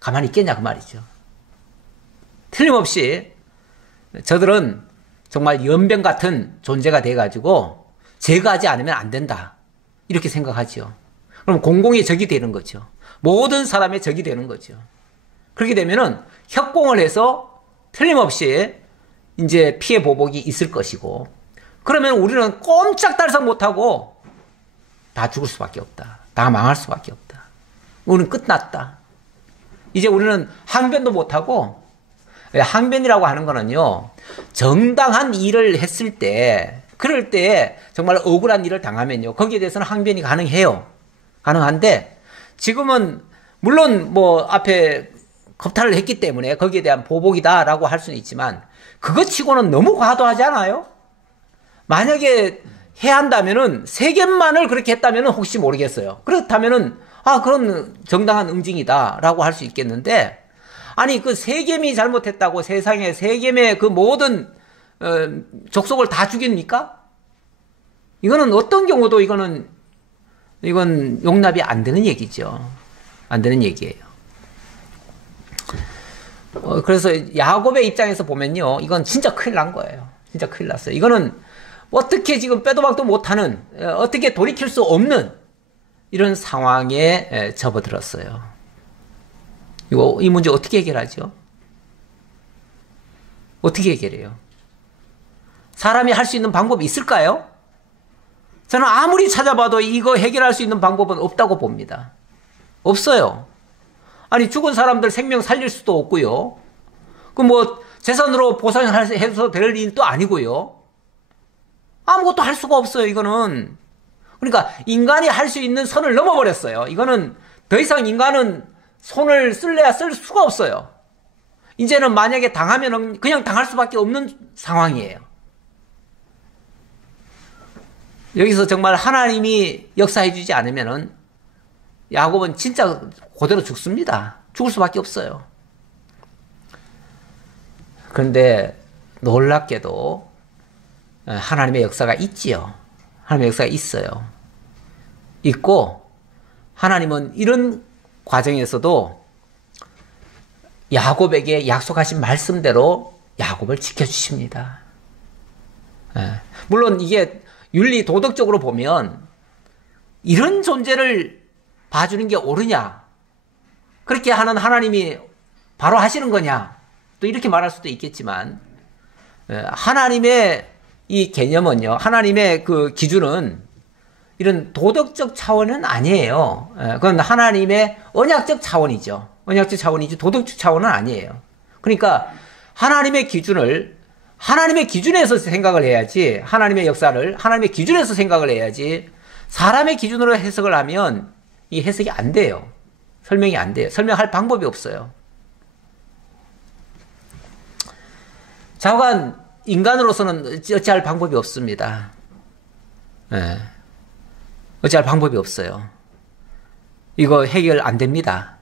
가만히 있겠냐 그 말이죠. 틀림없이 저들은 정말 연병 같은 존재가 돼가지고 제거하지 않으면 안 된다, 이렇게 생각하죠. 그럼 공공의 적이 되는 거죠. 모든 사람의 적이 되는 거죠. 그렇게 되면은 협공을 해서 틀림없이 이제 피해 보복이 있을 것이고, 그러면 우리는 꼼짝달싹 못하고 다 죽을 수밖에 없다. 다 망할 수밖에 없다. 우리는 끝났다. 이제 우리는 항변도 못하고, 항변이라고 하는 거는요, 정당한 일을 했을 때, 그럴 때 정말 억울한 일을 당하면요, 거기에 대해서는 항변이 가능해요. 가능한데, 지금은 물론 뭐 앞에 겁탈을 했기 때문에 거기에 대한 보복이다라고 할 수는 있지만, 그것 치고는 너무 과도하지 않아요? 만약에 해야 한다면은 세겜만을 그렇게 했다면은 혹시 모르겠어요. 그렇다면은 그런 정당한 응징이다라고 할 수 있겠는데, 아니 그 세겜이 잘못했다고 세상에 세겜의 그 모든 족속을 다 죽입니까? 이거는 어떤 경우도 이건 용납이 안 되는 얘기죠. 안 되는 얘기예요. 그래서 야곱의 입장에서 보면요, 이건 진짜 큰일 난 거예요. 진짜 큰일 났어요. 이거는 어떻게 지금 빼도 박도 못하는, 어떻게 돌이킬 수 없는 이런 상황에 접어들었어요. 이 문제 어떻게 해결하죠? 어떻게 해결해요? 사람이 할 수 있는 방법이 있을까요? 저는 아무리 찾아봐도 이거 해결할 수 있는 방법은 없다고 봅니다. 없어요. 아니 죽은 사람들 생명 살릴 수도 없고요. 그 뭐 재산으로 보상해서 될 일도 아니고요. 아무것도 할 수가 없어요, 이거는. 그러니까 인간이 할 수 있는 선을 넘어버렸어요. 이거는 더 이상 인간은 손을 쓸래야 쓸 수가 없어요. 이제는 만약에 당하면 그냥 당할 수밖에 없는 상황이에요. 여기서 정말 하나님이 역사해주지 않으면은 야곱은 진짜 그대로 죽습니다. 죽을 수밖에 없어요. 그런데 놀랍게도 하나님의 역사가 있지요. 하나님의 역사가 있어요. 있고, 하나님은 이런 과정에서도 야곱에게 약속하신 말씀대로 야곱을 지켜주십니다. 물론 이게 윤리 도덕적으로 보면 이런 존재를 봐주는 게 옳으냐, 그렇게 하는 하나님이 바로 하시는 거냐, 또 이렇게 말할 수도 있겠지만, 하나님의 이 개념은요, 하나님의 그 기준은 이런 도덕적 차원은 아니에요. 그건 하나님의 언약적 차원이죠. 언약적 차원이지 도덕적 차원은 아니에요. 그러니까 하나님의 기준을 하나님의 기준에서 생각을 해야지, 하나님의 역사를 하나님의 기준에서 생각을 해야지, 사람의 기준으로 해석을 하면 이 해석이 안 돼요. 설명이 안 돼요. 설명할 방법이 없어요. 자관 인간으로서는 어찌할 방법이 없습니다. 예. 어찌할 방법이 없어요. 이거 해결 안 됩니다.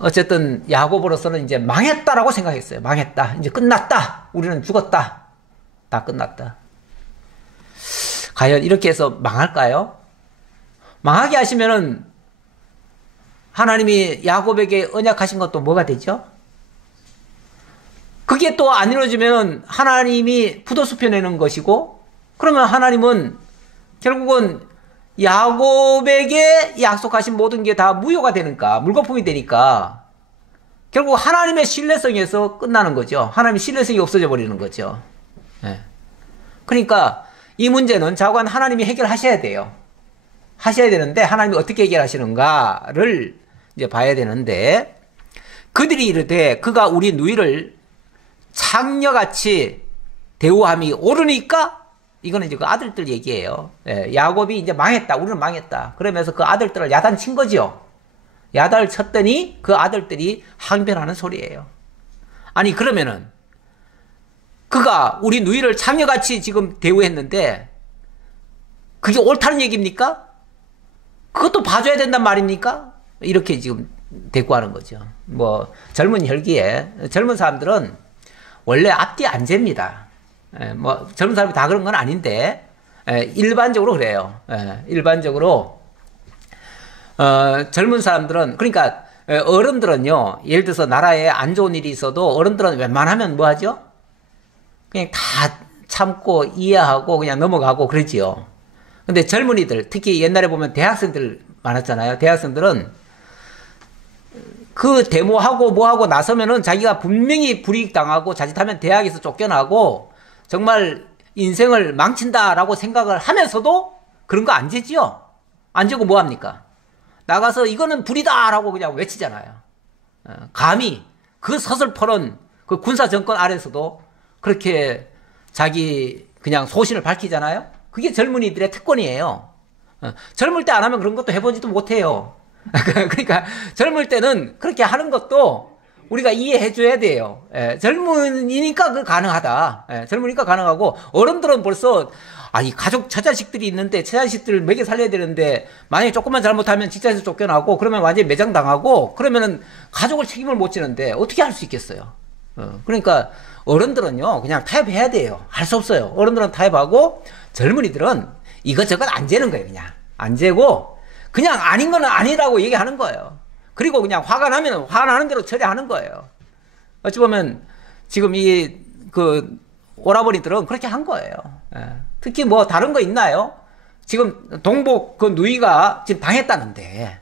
어쨌든 야고보로서는 이제 망했다라고 생각했어요. 망했다. 이제 끝났다. 우리는 죽었다. 다 끝났다. 과연 이렇게 해서 망할까요? 망하게 하시면은 하나님이 야곱에게 언약하신 것도 뭐가 되죠? 그게 또 안 이루어지면 하나님이 부도수 펴내는 것이고, 그러면 하나님은 결국은 야곱에게 약속하신 모든 게 다 무효가 되니까, 물거품이 되니까 결국 하나님의 신뢰성에서 끝나는 거죠. 하나님의 신뢰성이 없어져 버리는 거죠. 네. 그러니까 이 문제는 자관 하나님이 해결하셔야 돼요. 하셔야 되는데 하나님이 어떻게 해결하시는가를 이제 봐야 되는데, 그들이 이르되 그가 우리 누이를 창녀같이 대우함이 옳으니까, 이거는 이제 그 아들들 얘기예요. 예, 야곱이 이제 망했다. 우리는 망했다. 그러면서 그 아들들을 야단친 거죠. 야단을 쳤더니 그 아들들이 항변하는 소리예요. 아니 그러면은 그가 우리 누이를 창녀같이 지금 대우했는데 그게 옳다는 얘기입니까? 그것도 봐줘야 된단 말입니까? 이렇게 지금 대꾸하는 거죠. 뭐 젊은 혈기에 젊은 사람들은 원래 앞뒤 안 잽니다. 뭐 젊은 사람이 다 그런 건 아닌데 일반적으로 그래요. 일반적으로 젊은 사람들은, 그러니까 어른들은요, 예를 들어서 나라에 안 좋은 일이 있어도 어른들은 웬만하면 뭐 하죠? 그냥 다 참고 이해하고 그냥 넘어가고 그러지요. 근데 젊은이들, 특히 옛날에 보면 대학생들 많았잖아요. 대학생들은 그 데모하고 뭐하고 나서면은 자기가 분명히 불이익 당하고 자칫하면 대학에서 쫓겨나고 정말 인생을 망친다라고 생각을 하면서도 그런 거 안 재지요. 안 재고 뭐 합니까? 나가서 이거는 불이다라고 그냥 외치잖아요. 감히 그 서슬퍼런 그 군사 정권 아래서도 그렇게 자기 그냥 소신을 밝히잖아요. 그게 젊은이들의 특권이에요. 젊을 때 안 하면 그런 것도 해보지도 못해요. 그러니까 젊을 때는 그렇게 하는 것도 우리가 이해해 줘야 돼요. 젊은이니까 그 가능하다. 젊으니까 가능하고, 어른들은 벌써 아니 가족 처자식들이 있는데 처자식들을 먹여 살려야 되는데 만약에 조금만 잘못하면 직장에서 쫓겨나고 그러면 완전히 매장당하고 그러면은 가족을 책임을 못 지는데 어떻게 할 수 있겠어요. 그러니까 어른들은요 그냥 타협해야 돼요. 할 수 없어요. 어른들은 타협하고 젊은이들은 이것저것 안 재는 거예요. 그냥 안 재고 그냥 아닌 거는 아니라고 얘기하는 거예요. 그리고 그냥 화가 나면 화나는 대로 처리하는 거예요. 어찌 보면 지금 그 오라버니들은 그렇게 한 거예요. 특히 뭐 다른 거 있나요? 지금 동복 그 누이가 지금 당했다는데,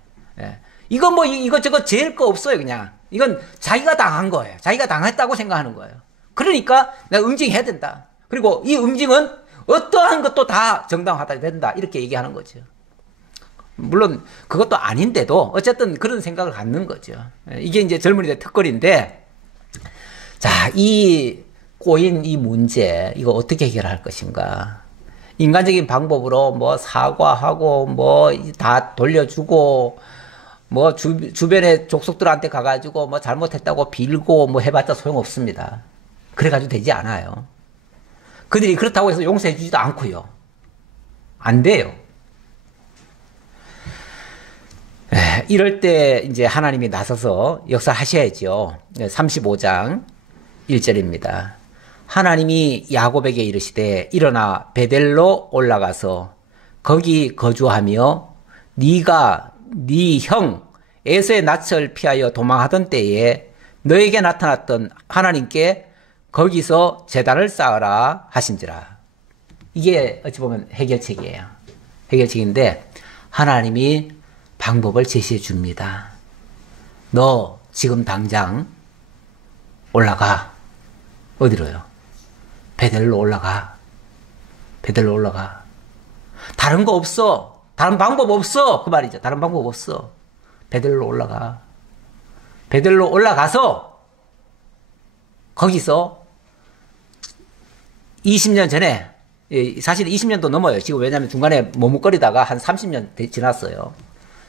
이건 뭐 이것저것 재일 거 없어요. 그냥 이건 자기가 당한 거예요. 자기가 당했다고 생각하는 거예요. 그러니까 내가 응징해야 된다. 그리고 이 응징은 어떠한 것도 다 정당하다 된다. 이렇게 얘기하는 거죠. 물론 그것도 아닌데도 어쨌든 그런 생각을 갖는 거죠. 이게 이제 젊은이들의 특권인데, 자, 이 꼬인 이 문제, 이거 어떻게 해결할 것인가? 인간적인 방법으로 뭐 사과하고 뭐 다 돌려주고 뭐 주변의 족속들한테 가가지고 뭐 잘못했다고 빌고 뭐 해봤자 소용없습니다. 그래가지고 되지 않아요. 그들이 그렇다고 해서 용서해주지도 않고요. 안 돼요. 이럴 때 이제 하나님이 나서서 역사하셔야죠. 35장 1절입니다. 하나님이 야곱에게 이르시되 일어나 베델로 올라가서 거기 거주하며 네가 네 형 에서의 낯을 피하여 도망하던 때에 너에게 나타났던 하나님께 거기서 제단을 쌓으라 하신지라. 이게 어찌 보면 해결책이에요. 해결책인데 하나님이 방법을 제시해 줍니다. 너 지금 당장 올라가. 어디로요? 베델로 올라가. 베델로 올라가. 다른 거 없어. 다른 방법 없어. 그 말이죠. 다른 방법 없어. 베델로 올라가. 베델로 올라가서 거기서 20년 전에, 사실 20년도 넘어요. 지금 왜냐하면 중간에 머뭇거리다가 한 30년 지났어요.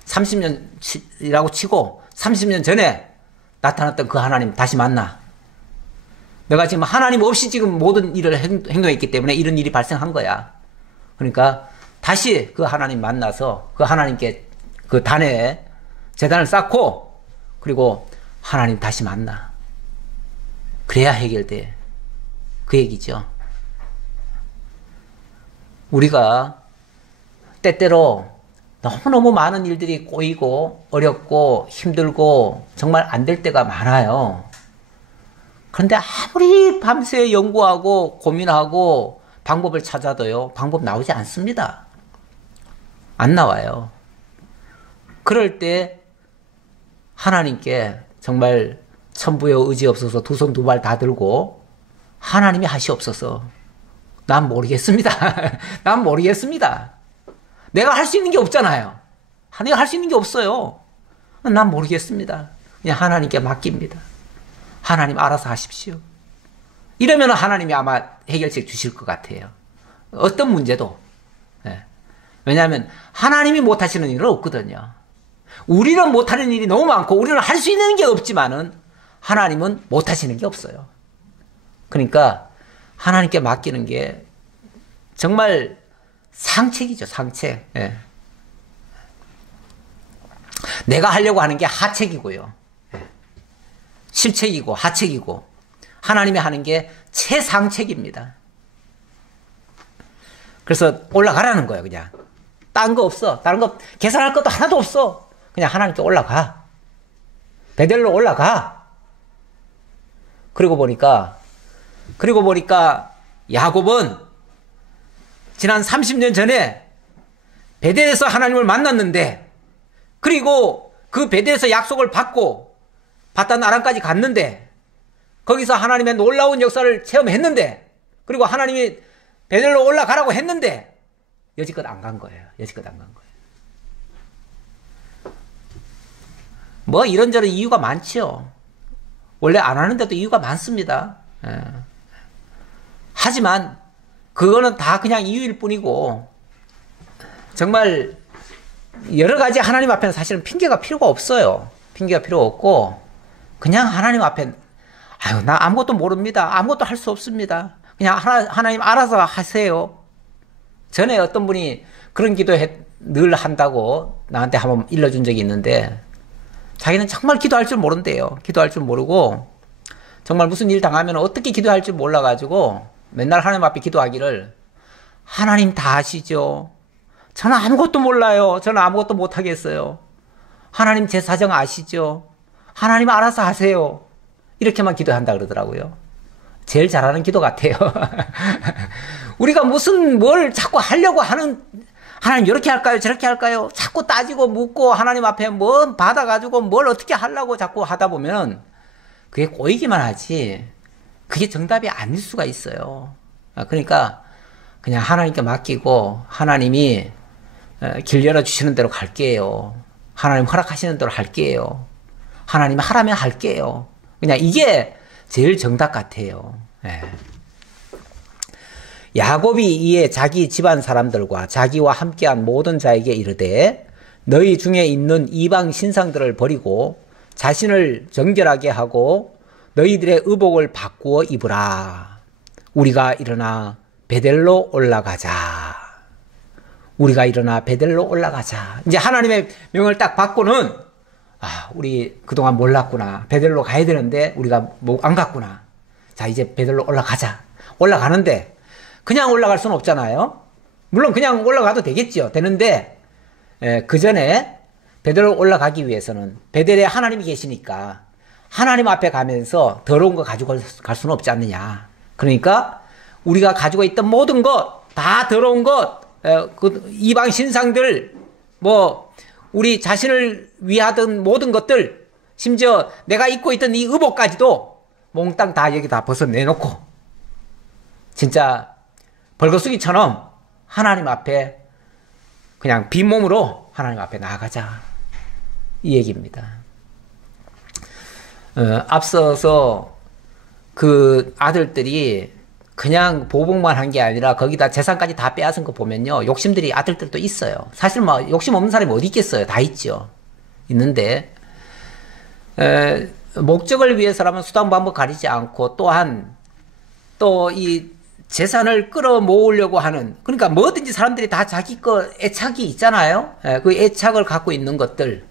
30년이라고 치고 30년 전에 나타났던 그 하나님 다시 만나. 내가 지금 하나님 없이 지금 모든 일을 행동했기 때문에 이런 일이 발생한 거야. 그러니까 다시 그 하나님 만나서 그 하나님께 그 단에 제단을 쌓고 그리고 하나님 다시 만나. 그래야 해결돼. 그 얘기죠. 우리가 때때로 너무너무 많은 일들이 꼬이고 어렵고 힘들고 정말 안 될 때가 많아요. 그런데 아무리 밤새 연구하고 고민하고 방법을 찾아도요, 방법 나오지 않습니다. 안 나와요. 그럴 때 하나님께 정말 천부여 의지 없어서 두 손 두 발 다 들고 하나님이 하시옵소서. 난 모르겠습니다. 난 모르겠습니다. 내가 할 수 있는 게 없잖아요. 내가 할 수 있는 게 없어요. 난 모르겠습니다. 그냥 하나님께 맡깁니다. 하나님 알아서 하십시오. 이러면 하나님이 아마 해결책 주실 것 같아요. 어떤 문제도. 네. 왜냐하면 하나님이 못하시는 일은 없거든요. 우리는 못하는 일이 너무 많고 우리는 할 수 있는 게 없지만은 하나님은 못하시는 게 없어요. 그러니까 하나님께 맡기는 게 정말 상책이죠. 상책. 예. 내가 하려고 하는 게 하책이고요. 예. 실책이고 하책이고 하나님이 하는 게 최상책입니다. 그래서 올라가라는 거예요. 그냥 딴 거 없어. 다른 거 계산할 것도 하나도 없어. 그냥 하나님께 올라가. 베델로 올라가. 그리고 보니까 야곱은 지난 30년 전에 베델에서 하나님을 만났는데, 그리고 그 베델에서 약속을 받고 바단 아람까지 갔는데, 거기서 하나님의 놀라운 역사를 체험했는데, 그리고 하나님이 베델로 올라가라고 했는데 여지껏 안 간 거예요. 여지껏 안 간 거예요. 뭐 이런저런 이유가 많죠. 원래 안 하는데도 이유가 많습니다. 예. 하지만 그거는 다 그냥 이유일 뿐이고, 정말 여러 가지 하나님 앞에는 사실은 핑계가 필요가 없어요. 핑계가 필요 없고 그냥 하나님 앞에 아유 나 아무것도 모릅니다. 아무것도 할 수 없습니다. 그냥 하나님 알아서 하세요. 전에 어떤 분이 그런 기도 늘 한다고 나한테 한번 일러준 적이 있는데, 자기는 정말 기도할 줄 모른대요. 기도할 줄 모르고 정말 무슨 일 당하면 어떻게 기도할 줄 몰라가지고 맨날 하나님 앞에 기도하기를, 하나님 다 아시죠? 저는 아무것도 몰라요. 저는 아무것도 못하겠어요. 하나님 제 사정 아시죠? 하나님 알아서 하세요. 이렇게만 기도한다 그러더라고요. 제일 잘하는 기도 같아요. 우리가 뭘 자꾸 하려고 하는, 하나님 이렇게 할까요? 저렇게 할까요? 자꾸 따지고 묻고 하나님 앞에 뭐 받아가지고 뭘 어떻게 하려고 자꾸 하다 보면 그게 꼬이기만 하지 그게 정답이 아닐 수가 있어요. 그러니까 그냥 하나님께 맡기고 하나님이 길 열어주시는 대로 갈게요. 하나님 허락하시는 대로 할게요. 하나님 하라면 할게요. 그냥 이게 제일 정답 같아요. 예. 야곱이 이에 자기 집안 사람들과 자기와 함께한 모든 자에게 이르되, 너희 중에 있는 이방 신상들을 버리고 자신을 정결하게 하고 너희들의 의복을 바꾸어 입으라. 우리가 일어나 베델로 올라가자. 우리가 일어나 베델로 올라가자. 이제 하나님의 명을 딱 받고는, 우리 그동안 몰랐구나. 베델로 가야 되는데 우리가 안 갔구나. 자, 이제 베델로 올라가자. 올라가는데 그냥 올라갈 수는 없잖아요. 물론 그냥 올라가도 되겠죠. 되는데 그 전에 베델로 올라가기 위해서는 베델에 하나님이 계시니까 하나님 앞에 가면서 더러운 거 가지고 갈 수는 없지 않느냐. 그러니까 우리가 가지고 있던 모든 것, 다 더러운 것, 그 이방 신상들, 뭐 우리 자신을 위하던 모든 것들, 심지어 내가 입고 있던 이 의복까지도 몽땅 다 여기 다 벗어내놓고, 진짜 벌거숭이처럼 하나님 앞에 그냥 빈몸으로 하나님 앞에 나아가자. 이 얘기입니다. 앞서서 그 아들들이 그냥 보복만 한 게 아니라 거기다 재산까지 다 빼앗은 거 보면요. 욕심들이 아들들도 있어요. 사실 뭐 욕심 없는 사람이 어디 있겠어요. 다 있죠. 있는데 목적을 위해서라면 수단 방법 가리지 않고 또한 또 이 재산을 끌어모으려고 하는, 그러니까 뭐든지 사람들이 다 자기 거 애착이 있잖아요. 그 애착을 갖고 있는 것들,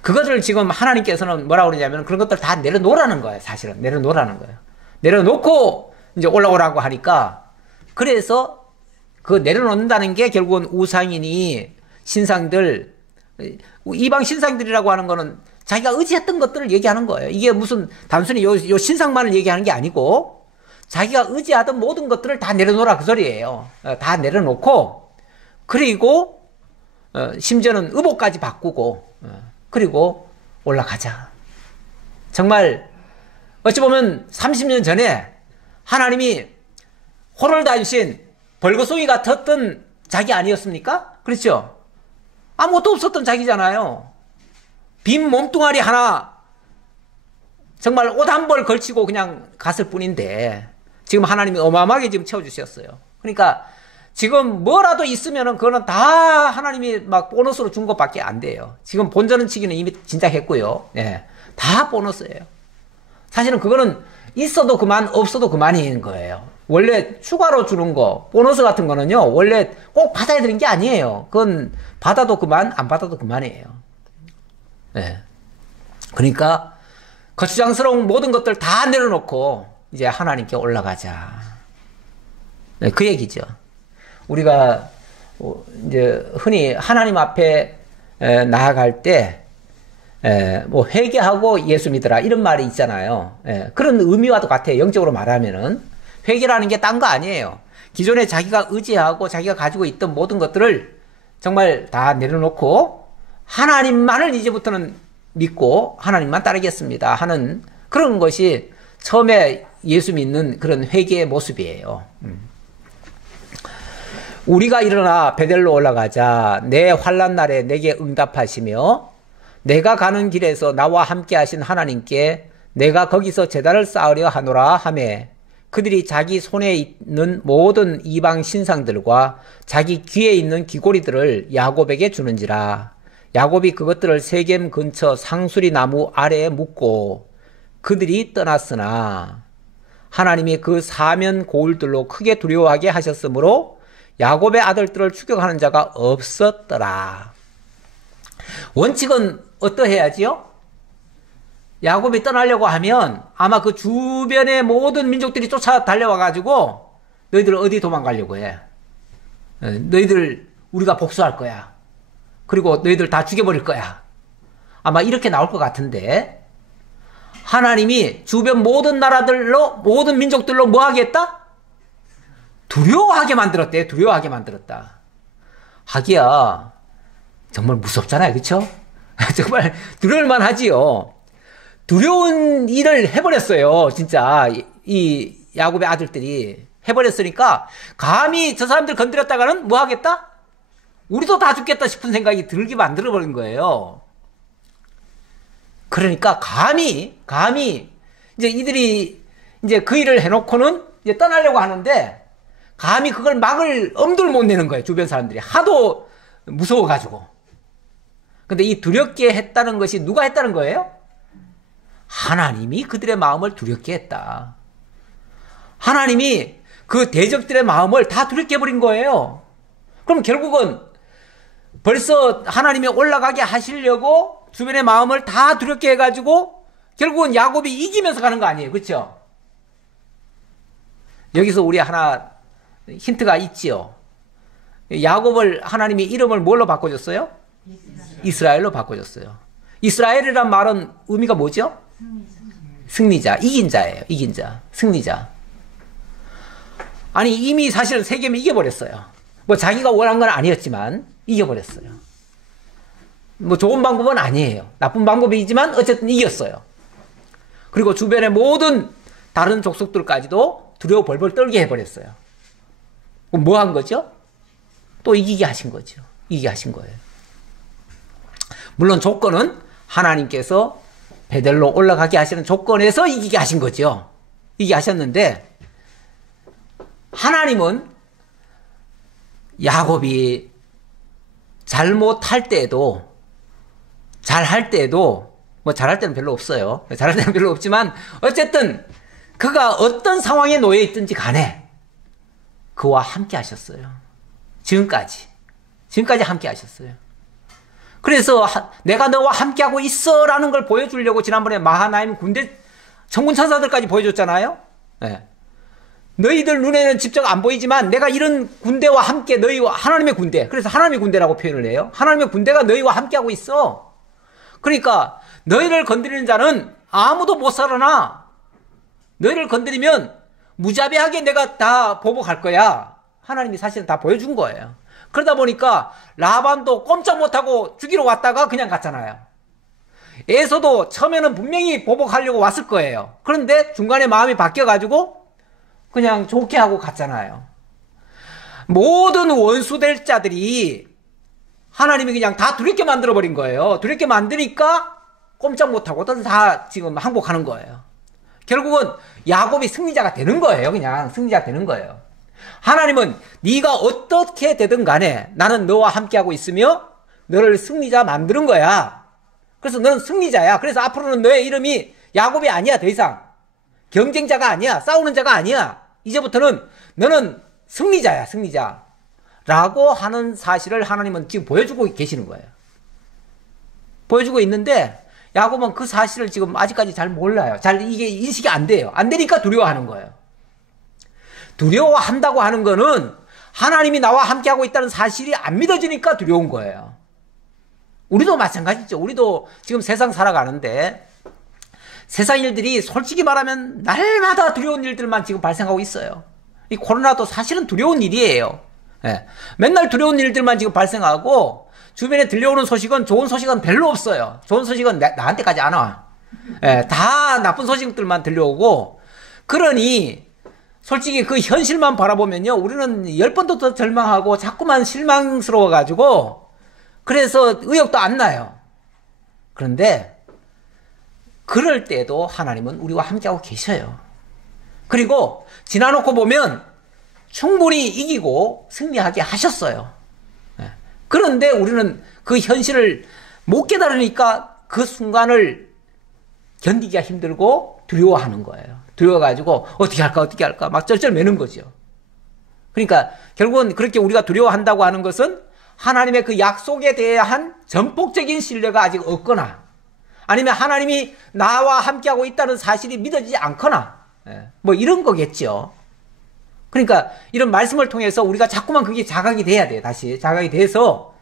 그것을 지금 하나님께서는 뭐라고 그러냐면 그런 것들 다 내려놓으라는 거예요. 사실은 내려놓으라는 거예요. 내려놓고 이제 올라오라고 하니까, 그래서 그 내려놓는다는 게 결국은 우상이니 신상들, 이방 신상들이라고 하는 거는 자기가 의지했던 것들을 얘기하는 거예요. 이게 무슨 단순히 요 신상만을 얘기하는 게 아니고 자기가 의지하던 모든 것들을 다 내려놓으라 그 소리예요. 다 내려놓고, 그리고 심지어는 의복까지 바꾸고, 그리고 올라가자. 정말 어찌 보면 30년 전에 하나님이 호롤단신 벌거숭이 같았던 자기 아니었습니까? 그렇죠? 아무것도 없었던 자기잖아요. 빈 몸뚱아리 하나 정말 옷 한 벌 걸치고 그냥 갔을 뿐인데 지금 하나님이 어마어마하게 지금 채워주셨어요. 그러니까 지금 뭐라도 있으면은 그거는 다 하나님이 막 보너스로 준 것밖에 안 돼요. 지금 본전은 치기는 이미 진작 했고요. 예, 다 보너스예요. 사실은 그거는 있어도 그만, 없어도 그만인 거예요. 원래 추가로 주는 거, 보너스 같은 거는요, 원래 꼭 받아야 되는 게 아니에요. 그건 받아도 그만, 안 받아도 그만이에요. 예. 그러니까 거추장스러운 모든 것들 다 내려놓고 이제 하나님께 올라가자. 네, 그 얘기죠. 우리가 이제 흔히 하나님 앞에 나아갈 때 뭐 회개하고 예수 믿으라 이런 말이 있잖아요. 그런 의미와도 같아요. 영적으로 말하면은 회개라는 게 딴 거 아니에요. 기존에 자기가 의지하고 자기가 가지고 있던 모든 것들을 정말 다 내려놓고 하나님만을 이제부터는 믿고 하나님만 따르겠습니다 하는 그런 것이 처음에 예수 믿는 그런 회개의 모습이에요. 우리가 일어나 베델로 올라가자. 내 환난 날에 내게 응답하시며 내가 가는 길에서 나와 함께 하신 하나님께 내가 거기서 제단을 쌓으려 하노라 하매 그들이 자기 손에 있는 모든 이방 신상들과 자기 귀에 있는 귀고리들을 야곱에게 주는지라. 야곱이 그것들을 세겜 근처 상수리 나무 아래에 묻고 그들이 떠났으나 하나님이 그 사면 고울들로 크게 두려워하게 하셨으므로 야곱의 아들들을 추격하는 자가 없었더라. 원칙은 어떠해야지요? 야곱이 떠나려고 하면 아마 그 주변의 모든 민족들이 쫓아 달려와가지고 너희들 어디 도망가려고 해? 너희들 우리가 복수할 거야. 그리고 너희들 다 죽여버릴 거야. 아마 이렇게 나올 것 같은데 하나님이 주변 모든 나라들로 모든 민족들로 뭐 하겠다? 두려워하게 만들었대. 두려워하게 만들었다. 하기야 정말 무섭잖아요. 그렇죠? 정말 두려울만 하지요. 두려운 일을 해버렸어요. 진짜 이 야곱의 아들들이 해버렸으니까 감히 저 사람들 건드렸다가는 뭐 하겠다? 우리도 다 죽겠다 싶은 생각이 들게 만들어버린 거예요. 그러니까 감히 이제 이들이 이제 그 일을 해놓고는 이제 떠나려고 하는데 감히 그걸 막을 엄두를 못 내는 거예요. 주변 사람들이 하도 무서워가지고. 근데 이 두렵게 했다는 것이 누가 했다는 거예요? 하나님이 그들의 마음을 두렵게 했다. 하나님이 그 대적들의 마음을 다 두렵게 해버린 거예요. 그럼 결국은 벌써 하나님이 올라가게 하시려고 주변의 마음을 다 두렵게 해가지고 결국은 야곱이 이기면서 가는 거 아니에요. 그렇죠? 여기서 우리 하나 힌트가 있지요. 야곱을 하나님이 이름을 뭘로 바꿔줬어요? 이스라엘로 바꿔줬어요. 이스라엘이란 말은 의미가 뭐죠? 승리자, 이긴 자예요. 이긴 자, 승리자. 아니 이미 사실은 세겜이 이겨버렸어요. 뭐 자기가 원한 건 아니었지만 이겨버렸어요. 뭐 좋은 방법은 아니에요. 나쁜 방법이지만 어쨌든 이겼어요. 그리고 주변의 모든 다른 족속들까지도 두려워 벌벌 떨게 해버렸어요. 그럼 뭐 한 거죠? 또 이기게 하신 거죠. 이기게 하신 거예요. 물론 조건은 하나님께서 베델로 올라가게 하시는 조건에서 이기게 하신 거죠. 이기게 하셨는데 하나님은 야곱이 잘못할 때에도 잘할 때에도 뭐 잘할 때는 별로 없어요. 잘할 때는 별로 없지만 어쨌든 그가 어떤 상황에 놓여 있든지 간에 그와 함께 하셨어요. 지금까지 함께 하셨어요. 그래서 내가 너와 함께하고 있어 라는 걸 보여주려고 지난번에 마하나임 군대 천군 천사들까지 보여줬잖아요. 네. 너희들 눈에는 직접 안 보이지만 내가 이런 군대와 함께 너희와 하나님의 군대, 그래서 하나님의 군대라고 표현을 해요. 하나님의 군대가 너희와 함께하고 있어. 그러니까 너희를 건드리는 자는 아무도 못 살아나. 너희를 건드리면 무자비하게 내가 다 보복할 거야. 하나님이 사실은 다 보여준 거예요. 그러다 보니까 라반도 꼼짝 못하고 죽이러 왔다가 그냥 갔잖아요. 에서도 처음에는 분명히 보복하려고 왔을 거예요. 그런데 중간에 마음이 바뀌어가지고 그냥 좋게 하고 갔잖아요. 모든 원수될 자들이 하나님이 그냥 다 두렵게 만들어버린 거예요. 두렵게 만드니까 꼼짝 못하고 다 지금 항복하는 거예요. 결국은 야곱이 승리자가 되는 거예요. 그냥 승리자가 되는 거예요. 하나님은 네가 어떻게 되든 간에 나는 너와 함께하고 있으며 너를 승리자 만드는 거야. 그래서 너는 승리자야. 그래서 앞으로는 너의 이름이 야곱이 아니야. 더 이상 경쟁자가 아니야. 싸우는 자가 아니야. 이제부터는 너는 승리자야. 승리자 라고 하는 사실을 하나님은 지금 보여주고 계시는 거예요. 보여주고 있는데 야곱은 그 사실을 지금 아직까지 잘 몰라요. 잘 이게 인식이 안 돼요. 안 되니까 두려워하는 거예요. 두려워한다고 하는 거는 하나님이 나와 함께하고 있다는 사실이 안 믿어지니까 두려운 거예요. 우리도 마찬가지죠. 우리도 지금 세상 살아가는데 세상 일들이 솔직히 말하면 날마다 두려운 일들만 지금 발생하고 있어요. 이 코로나도 사실은 두려운 일이에요. 예. 맨날 두려운 일들만 지금 발생하고 주변에 들려오는 소식은 좋은 소식은 별로 없어요. 좋은 소식은 나한테까지 안 와. 예. 다 나쁜 소식들만 들려오고 그러니 솔직히 그 현실만 바라보면요. 우리는 10번도 더 절망하고 자꾸만 실망스러워가지고 그래서 의욕도 안 나요. 그런데 그럴 때도 하나님은 우리와 함께하고 계셔요. 그리고 지나놓고 보면 충분히 이기고 승리하게 하셨어요. 그런데 우리는 그 현실을 못 깨달으니까 그 순간을 견디기가 힘들고 두려워하는 거예요. 두려워가지고 어떻게 할까 막 쩔쩔매는 거죠. 그러니까 결국은 그렇게 우리가 두려워한다고 하는 것은 하나님의 그 약속에 대한 전폭적인 신뢰가 아직 없거나 아니면 하나님이 나와 함께하고 있다는 사실이 믿어지지 않거나 뭐 이런 거겠죠. 그러니까 이런 말씀을 통해서 우리가 자꾸만 그게 자각이 돼야 돼요. 다시 자각이 돼서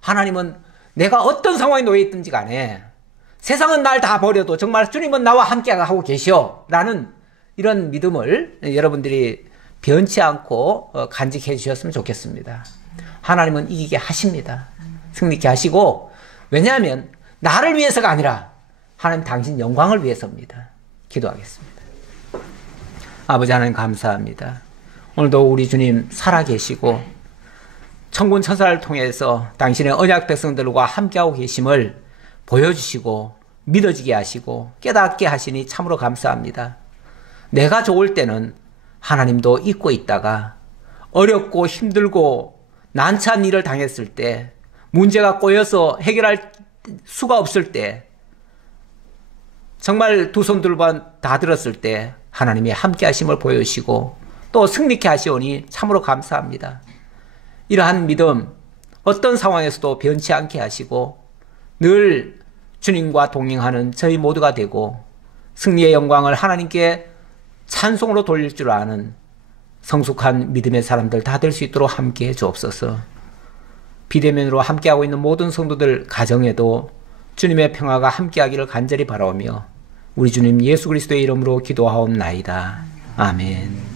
하나님은 내가 어떤 상황에 놓여 있든지 간에 세상은 날 다 버려도 정말 주님은 나와 함께하고 계셔 라는 이런 믿음을 여러분들이 변치 않고 간직해 주셨으면 좋겠습니다. 하나님은 이기게 하십니다. 승리케 하시고 왜냐하면 나를 위해서가 아니라 하나님 당신 영광을 위해서입니다. 기도하겠습니다. 아버지 하나님 감사합니다. 오늘도 우리 주님 살아계시고 천군 천사를 통해서 당신의 언약 백성들과 함께하고 계심을 보여주시고 믿어지게 하시고 깨닫게 하시니 참으로 감사합니다. 내가 좋을 때는 하나님도 잊고 있다가 어렵고 힘들고 난처한 일을 당했을 때 문제가 꼬여서 해결할 수가 없을 때 정말 두 손 둘만 다 들었을 때 하나님이 함께 하심을 보여주시고 또 승리케 하시오니 참으로 감사합니다. 이러한 믿음 어떤 상황에서도 변치 않게 하시고 늘 주님과 동행하는 저희 모두가 되고 승리의 영광을 하나님께 찬송으로 돌릴 줄 아는 성숙한 믿음의 사람들 다 될 수 있도록 함께해 주옵소서. 비대면으로 함께하고 있는 모든 성도들 가정에도 주님의 평화가 함께하기를 간절히 바라오며 우리 주님 예수 그리스도의 이름으로 기도하옵나이다. 아멘.